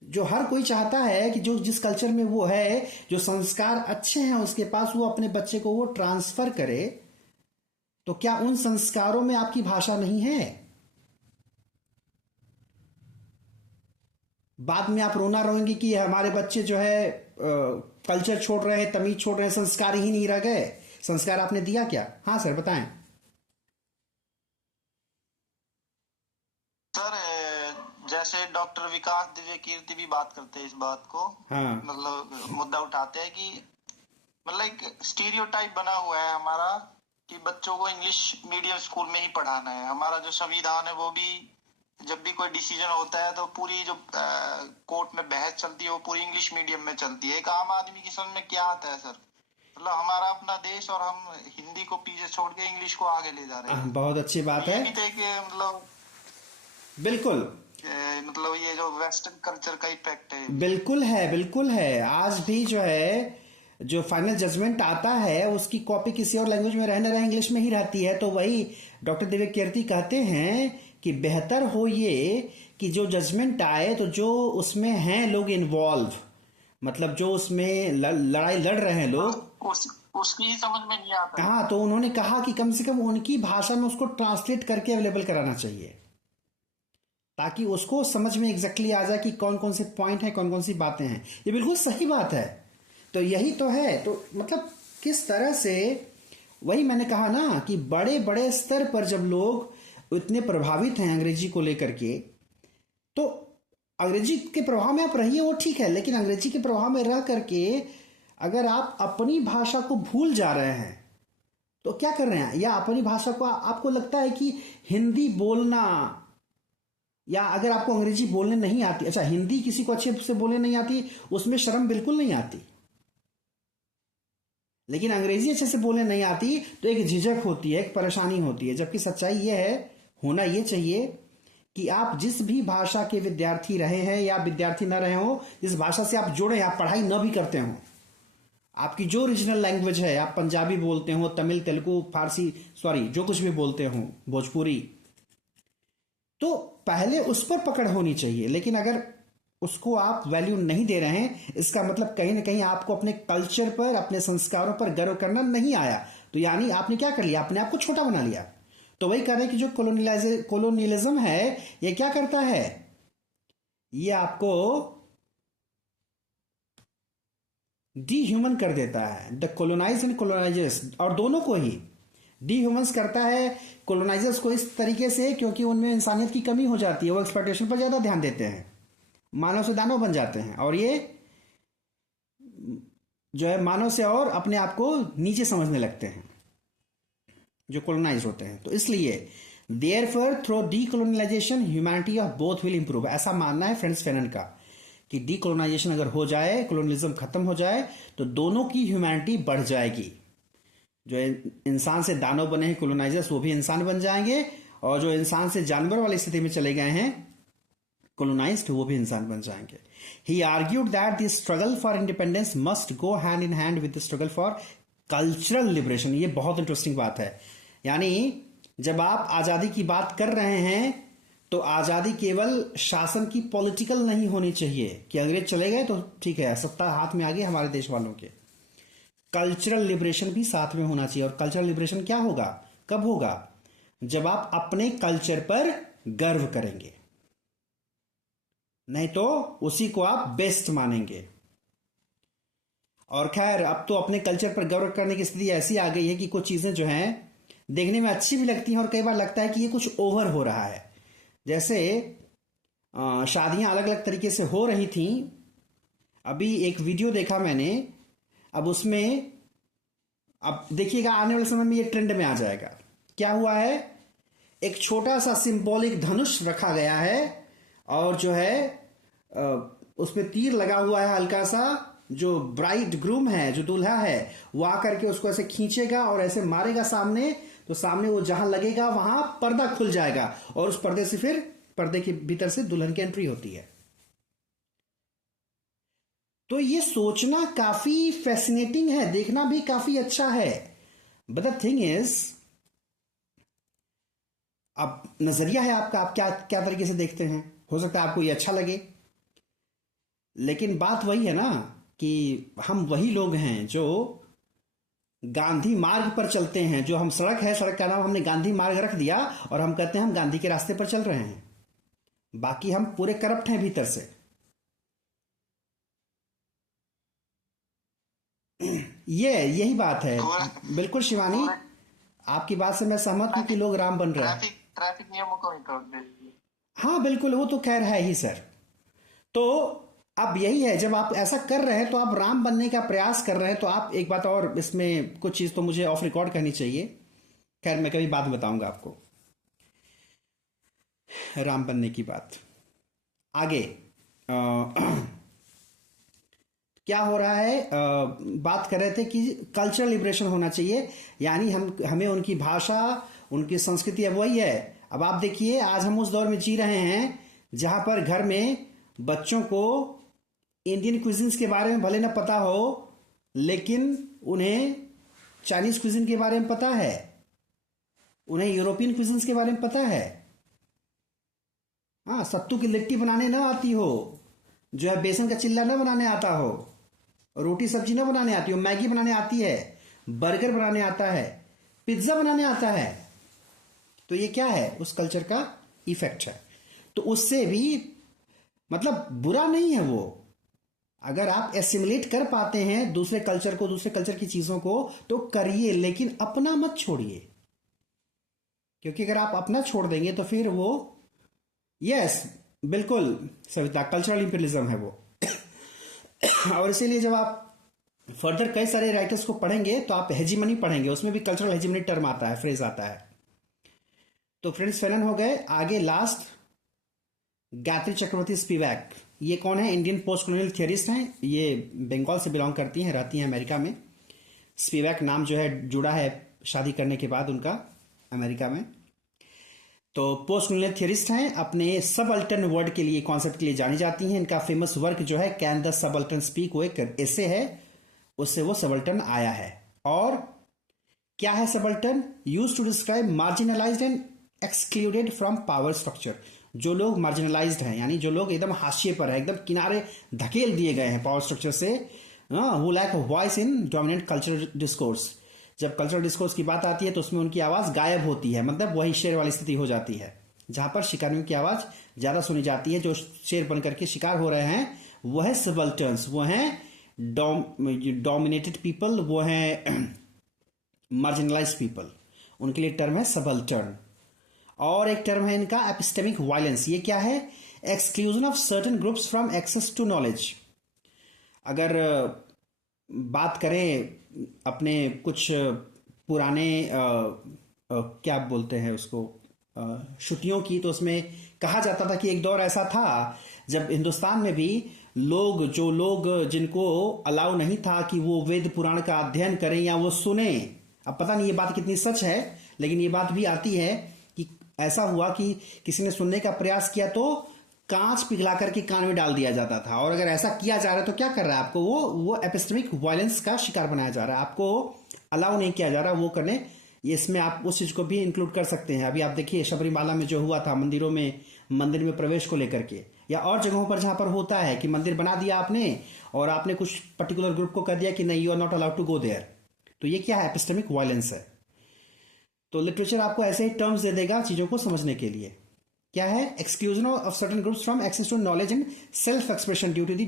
जो हर कोई चाहता है कि जो जिस कल्चर में वो है, जो संस्कार अच्छे हैं उसके पास, वो अपने बच्चे को वो ट्रांसफर करे। तो क्या उन संस्कारों में आपकी भाषा नहीं है? बाद में आप रोना रोएंगे कि हमारे बच्चे जो है कल्चर छोड़ रहे हैं, तमीज छोड़ रहे हैं, संस्कार ही नहीं रह गए। संस्कार आपने दिया क्या? हाँ सर बताएं। सर जैसे डॉक्टर विकास दिव्य कीर्ति भी बात करते हैं इस बात को, हाँ मतलब मुद्दा उठाते हैं कि मतलब एक स्टीरियोटाइप बना हुआ है हमारा कि बच्चों को इंग्लिश मीडियम स्कूल में ही पढ़ाना है। हमारा जो संविधान है वो भी, जब भी कोई डिसीजन होता है तो पूरी जो कोर्ट में बहस चलती है वो पूरी इंग्लिश मीडियम में चलती है। एक आम आदमी की समझ में क्या आता है सर? मतलब हमारा अपना देश और हम हिंदी को पीछे छोड़ के इंग्लिश को आगे ले जा रहे हैं। बहुत अच्छी बात है। ये भी तो एक मतलब बिल्कुल मतलब ये जो वेस्टर्न कल्चर का इफेक्ट है। बिल्कुल है, बिल्कुल है। आज भी जो है, जो फाइनल जजमेंट आता है उसकी कॉपी किसी और लैंग्वेज में रहने रहे इंग्लिश में ही रहती है। तो वही डॉक्टर दिव्य कीर्ति कहते हैं कि बेहतर हो ये कि जो जजमेंट आए तो जो उसमें हैं लोग इन्वॉल्व, मतलब जो उसमें लड़ाई लड़ रहे हैं लोग, उसकी ही समझ में नहीं आता। हाँ, तो उन्होंने कहा कि कम से कम उनकी भाषा में उसको ट्रांसलेट करके अवेलेबल कराना चाहिए, ताकि उसको समझ में एग्जैक्टली आ जाए कि कौन कौन से पॉइंट है, कौन कौन सी बातें हैं। ये बिल्कुल सही बात है। तो यही तो है। तो मतलब किस तरह से, वही मैंने कहा ना कि बड़े बड़े स्तर पर जब लोग इतने प्रभावित हैं अंग्रेजी को लेकर के, तो अंग्रेजी के प्रभाव में आप रहिए वो ठीक है, लेकिन अंग्रेजी के प्रभाव में रह करके अगर आप अपनी भाषा को भूल जा रहे हैं तो क्या कर रहे हैं, या अपनी भाषा को आपको लगता है कि हिंदी बोलना, या अगर आपको अंग्रेजी बोलने नहीं आती, अच्छा हिंदी किसी को अच्छे से बोलने नहीं आती, उसमें शर्म बिल्कुल नहीं आती, लेकिन अंग्रेजी अच्छे से बोलने नहीं आती तो एक झिझक होती है, एक परेशानी होती है। जबकि सच्चाई यह है, होना यह चाहिए कि आप जिस भी भाषा के विद्यार्थी रहे हैं या विद्यार्थी न रहे हो, जिस भाषा से आप जुड़े हैं, आप पढ़ाई न भी करते हो, आपकी जो रीजनल लैंग्वेज है, आप पंजाबी बोलते हो, तमिल, तेलुगु, फारसी, सॉरी जो कुछ भी बोलते हो, भोजपुरी, तो पहले उस पर पकड़ होनी चाहिए। लेकिन अगर उसको आप वैल्यू नहीं दे रहे हैं, इसका मतलब कहीं ना कहीं आपको अपने कल्चर पर, अपने संस्कारों पर गर्व करना नहीं आया। तो यानी आपने क्या कर लिया, अपने आप को छोटा बना लिया। तो वही कह रहे हैं कि जो कोलोनियलिज्म है, ये क्या करता है, ये आपको डीह्यूमन कर देता है। द कोलोनाइज एंड कोलोनाइजर्स, और दोनों को ही डीह्यूमन्स करता है। कोलोनाइजर्स को इस तरीके से, क्योंकि उनमें इंसानियत की कमी हो जाती है, वो एक्सप्लॉयटेशन पर ज्यादा ध्यान देते हैं, मानव से दानव बन जाते हैं, और ये जो है मानव से और अपने आप को नीचे समझने लगते हैं जो कोलोनाइज होते हैं। तो इसलिए therefore through decolonisation humanity of both will improve, ऐसा मानना है फ्रेंड्स फैनन का कि डीकोलोनाइजेशन अगर हो जाए, कोलोनियलिज्म खत्म हो जाए, तो दोनों की ह्यूमैनिटी बढ़ जाएगी। जो इंसान से दानव बने हैं कोलोनाइजर्स, वो भी इंसान बन जाएंगे, और जो इंसान से जानवर वाली स्थिति में चले गए हैं colonized, वो भी इंसान बन जाएंगे। He argued that the struggle for independence must go hand in hand with the struggle for cultural liberation। ये बहुत इंटरेस्टिंग बात है। यानी जब आप आजादी की बात कर रहे हैं तो आजादी केवल शासन की पॉलिटिकल नहीं होनी चाहिए कि अंग्रेज चले गए तो ठीक है, सत्ता हाथ में आ गई हमारे देश वालों के। कल्चरल लिबरेशन भी साथ में होना चाहिए। और कल्चरल लिबरेशन क्या होगा, कब होगा, जब आप अपने कल्चर पर गर्व करेंगे, नहीं तो उसी को आप बेस्ट मानेंगे। और खैर अब तो अपने कल्चर पर गर्व करने की स्थिति ऐसी आ गई है कि कुछ चीजें जो हैं देखने में अच्छी भी लगती हैं और कई बार लगता है कि ये कुछ ओवर हो रहा है। जैसे शादियां अलग अलग तरीके से हो रही थी, अभी एक वीडियो देखा मैंने, अब उसमें अब देखिएगा आने वाले समय में ये ट्रेंड में आ जाएगा। क्या हुआ है, एक छोटा सा सिंबॉलिक धनुष रखा गया है और जो है उसमें तीर लगा हुआ है हल्का सा, जो ब्राइड ग्रूम है, जो दूल्हा है, वो आकर के उसको ऐसे खींचेगा और ऐसे मारेगा सामने, तो सामने वो जहां लगेगा वहां पर्दा खुल जाएगा और उस पर्दे से फिर पर्दे के भीतर से दुल्हन की एंट्री होती है। तो ये सोचना काफी फैसिनेटिंग है, देखना भी काफी अच्छा है। बट द थिंग इज, अब नजरिया है आपका, आप क्या क्या तरीके से देखते हैं। हो सकता है आपको ये अच्छा लगे, लेकिन बात वही है ना कि हम वही लोग हैं जो गांधी मार्ग पर चलते हैं। जो हम सड़क है, सड़क का नाम हमने गांधी मार्ग रख दिया और हम कहते हैं हम गांधी के रास्ते पर चल रहे हैं, बाकी हम पूरे करप्ट हैं भीतर से। यही बात है। बिल्कुल शिवानी, आपकी बात से मैं सहमत हूं कि लोग राम बन रहे हैं। ट्रैफिक नियमों को भी तोड़ देती है। हाँ बिल्कुल, वो तो खैर है ही सर। तो अब यही है, जब आप ऐसा कर रहे हैं तो आप राम बनने का प्रयास कर रहे हैं। तो आप एक बात और, इसमें कुछ चीज तो मुझे ऑफ रिकॉर्ड कहनी चाहिए, खैर मैं कभी बात बताऊंगा आपको राम बनने की बात। आगे क्या हो रहा है, बात कर रहे थे कि कल्चरल लिबरेशन होना चाहिए, यानी हमें उनकी भाषा, उनकी संस्कृति, अब वही है। अब आप देखिए, आज हम उस दौर में जी रहे हैं जहां पर घर में बच्चों को इंडियन क्विजिन्स के बारे में भले ना पता हो, लेकिन उन्हें चाइनीज क्विजिन के बारे में पता है, उन्हें यूरोपियन क्विजिन्स के बारे में पता है। हाँ, सत्तू की लिट्टी बनाने ना आती हो, जो है बेसन का चिल्ला ना बनाने आता हो, रोटी सब्जी ना बनाने आती हो, मैगी बनाने आती है, बर्गर बनाने आता है, पिज्जा बनाने आता है। तो ये क्या है, उस कल्चर का इफेक्ट है। तो उससे भी मतलब बुरा नहीं है वो, अगर आप एसिमुलेट कर पाते हैं दूसरे कल्चर को, दूसरे कल्चर की चीजों को, तो करिए, लेकिन अपना मत छोड़िए। क्योंकि अगर आप अपना छोड़ देंगे तो फिर वो, यस बिल्कुल सविता, कल्चरल इंपीरियलिज्म है वो। और इसीलिए जब आप फर्दर कई सारे राइटर्स को पढ़ेंगे तो आप हेजीमनी पढ़ेंगे, उसमें भी कल्चरल हेजीमनी टर्म आता है, फ्रेज आता है। तो फ्रेंड्स फैनन हो गए। आगे लास्ट गायत्री चक्रवर्ती स्पिवैक, ये कौन है? इंडियन पोस्ट कॉलोनियल थियरिस्ट हैं, ये बंगाल से बिलोंग करती हैं, रहती हैं अमेरिका में। स्पिवैक नाम जो है जुड़ा है शादी करने के बाद उनका अमेरिका में। तो पोस्ट कॉलोनियल थियरिस्ट हैं, अपने सबअल्टर्न वर्ड के लिए, कॉन्सेप्ट के लिए जानी जाती हैं। इनका फेमस वर्क जो है कैन द सबअल्टर्न स्पीक, वो एक एसे है, उससे वो सबअल्टर्न आया है। और क्या है subaltern? Use to describe marginalised and excluded from power structure. जो लोग मार्जिनलाइज्ड हैं, यानी जो लोग एकदम हाशिए पर है, एकदम किनारे धकेल दिए गए हैं पावर स्ट्रक्चर से, वो lack voice in dominant cultural discourse. जब कल्चरल डिस्कोर्स की बात आती है तो उसमें उनकी आवाज गायब होती है, मतलब वही शेर वाली स्थिति हो जाती है, जहां पर शिकारियों की आवाज ज्यादा सुनी जाती है। जो शेर बनकर के शिकार हो रहे हैं वो है सबल्टर्न्स, वो हैं डोमिनेटेड पीपल, वो हैं मार्जिनलाइज्ड पीपल, उनके लिए टर्म है सबल्टर्न। और एक टर्म है इनका एपिस्टेमिक वायलेंस। ये क्या है? Exclusion of certain groups from access to knowledge. अगर बात करें अपने कुछ पुराने क्या बोलते हैं उसको, श्रुतियों की, तो उसमें कहा जाता था कि एक दौर ऐसा था जब हिंदुस्तान में भी जो लोग जिनको अलाउ नहीं था कि वो वेद पुराण का अध्ययन करें या वो सुने, अब पता नहीं ये बात कितनी सच है, लेकिन ये बात भी आती है कि ऐसा हुआ कि किसी ने सुनने का प्रयास किया तो कांच पिघला करके कान में डाल दिया जाता था। और अगर ऐसा किया जा रहा है तो क्या कर रहा है आपको? वो एपिस्टेमिक वायलेंस का शिकार बनाया जा रहा है, आपको अलाउ नहीं किया जा रहा वो करने। ये इसमें आप उस चीज को भी इंक्लूड कर सकते हैं। अभी आप देखिए शबरीमाला में जो हुआ था, मंदिर में प्रवेश को लेकर के, या और जगहों पर जहां पर होता है कि मंदिर बना दिया आपने और आपने कुछ पर्टिकुलर ग्रुप को कर दिया कि नहीं, you are not allowed to go there. तो ये क्या है? एपिस्टेमिक वायलेंस है। तो लिटरेचर आपको ऐसे ही टर्म्स दे देगा चीजों को समझने के लिए। क्या है? Exclusion of certain groups from access to knowledge and self expression due to the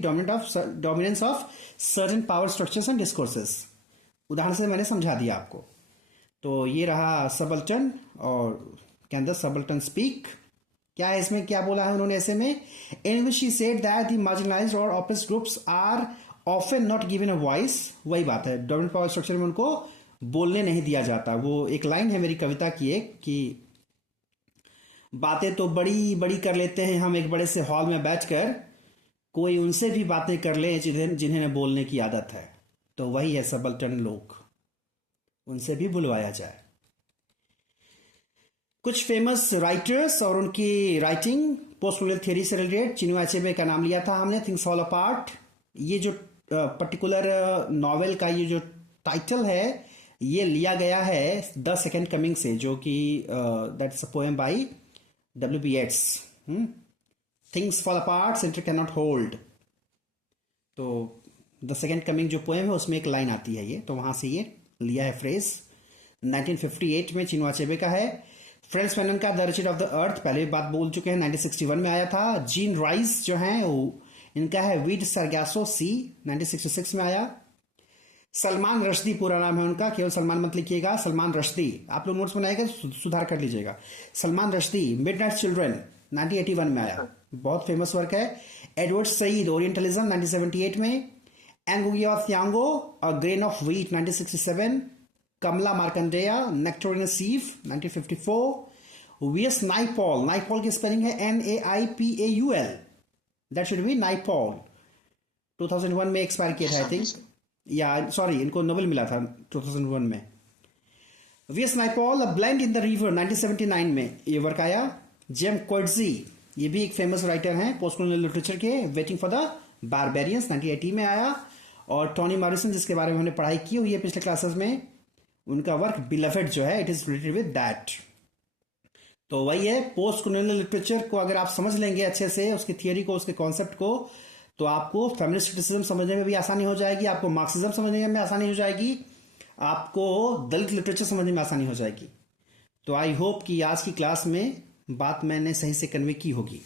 dominance of certain power structures and discourses. उदाहरण से मैंने समझा दिया आपको। तो ये रहा सबल्टन। और कैन द सबल्टन स्पीक, क्या है इसमें, क्या बोला है उन्होंने ऐसे में? In which he said that the marginalised और oppressed groups are often not given a voice. वही बात है, डोमिनेंट पावर स्ट्रक्चर में उनको बोलने नहीं दिया जाता। वो एक लाइन है मेरी कविता की एक, कि बातें तो बड़ी बड़ी कर लेते हैं हम एक बड़े से हॉल में बैठकर, कोई उनसे भी बातें कर ले जिन्हें बोलने की आदत है। तो वही है सबल्टन लोग, उनसे भी बुलवाया जाए। कुछ फेमस राइटर्स और उनकी राइटिंग पोस्ट कॉलोनियल थ्योरी से रिलेटेड। चिनुआ अचेबे का नाम लिया था हमने, थिंग्स फॉल अपार्ट। ये जो पर्टिकुलर नॉवेल का ये जो टाइटल है, ये लिया गया है द सेकेंड कमिंग से, जो कि that is a poem by W.B. Yeats। Things fall apart, centre can not hold. तो द सेकेंड कमिंग जो पोएम है उसमें एक लाइन आती है ये, तो वहां से ये लिया है फ्रेज। 1958 में चिनुआ अचेबे का है। फ्रेंड्स फैनन का the Richard of the earth, पहले भी बात बोल चुके हैं, 1961 में आया था। जीन राइस जो है इनका है वीड सरगासो सी, 1966 में आया। सलमान रश्दी पूरा नाम है उनका, केवल सलमान मत लिखिएगा, सलमान रश्दी। आप लोग नोट्स बनाएगा सुधार कर लीजिएगा। सलमान रश्दी, मिडनाइट चिल्ड्रन 1981 में आया, बहुत फेमस वर्क है। एडवर्ड सईद, ओरिएंटलिज्म 1978 में। Ngugi wa Thiong'o, a grain of wheat 1967। Kamala Markandaya, nectar in a sieve 1954। V S Naipaul, Naipaul की स्पेलिंग है NAIPAUL, that should be Naipaul, 2001 में एक्सपायर किया था आई थिंक, या सॉरी इनको नोबेल मिला था 2001 में। V S Naipaul, a bend in the river 1979 में ये वर्क आया। जेम क्वर्डजी, ये भी एक फेमस राइटर हैं पोस्ट कॉलोनियल लिटरेचर के, वेटिंग फॉर द बारबेरियंस 1980 में आया। और टॉनी मॉरिसन, जिसके बारे में हमने पढ़ाई की हुई है पिछले क्लासेस में, उनका वर्क बिलफेड जो है, it is related with that. तो वही है, पोस्ट कॉलोनियल लिटरेचर को अगर आप समझ लेंगे अच्छे से, उसकी थियोरी को, उसके कॉन्सेप्ट को, तो आपको फेमिनिस्ट क्रिटिसिज्म समझने में भी आसानी हो जाएगी, आपको मार्क्सिज्म समझने में आसानी हो जाएगी, आपको दलित लिटरेचर समझने में आसानी हो जाएगी। तो आई होप कि आज की क्लास में बात मैंने सही से कन्वे की होगी।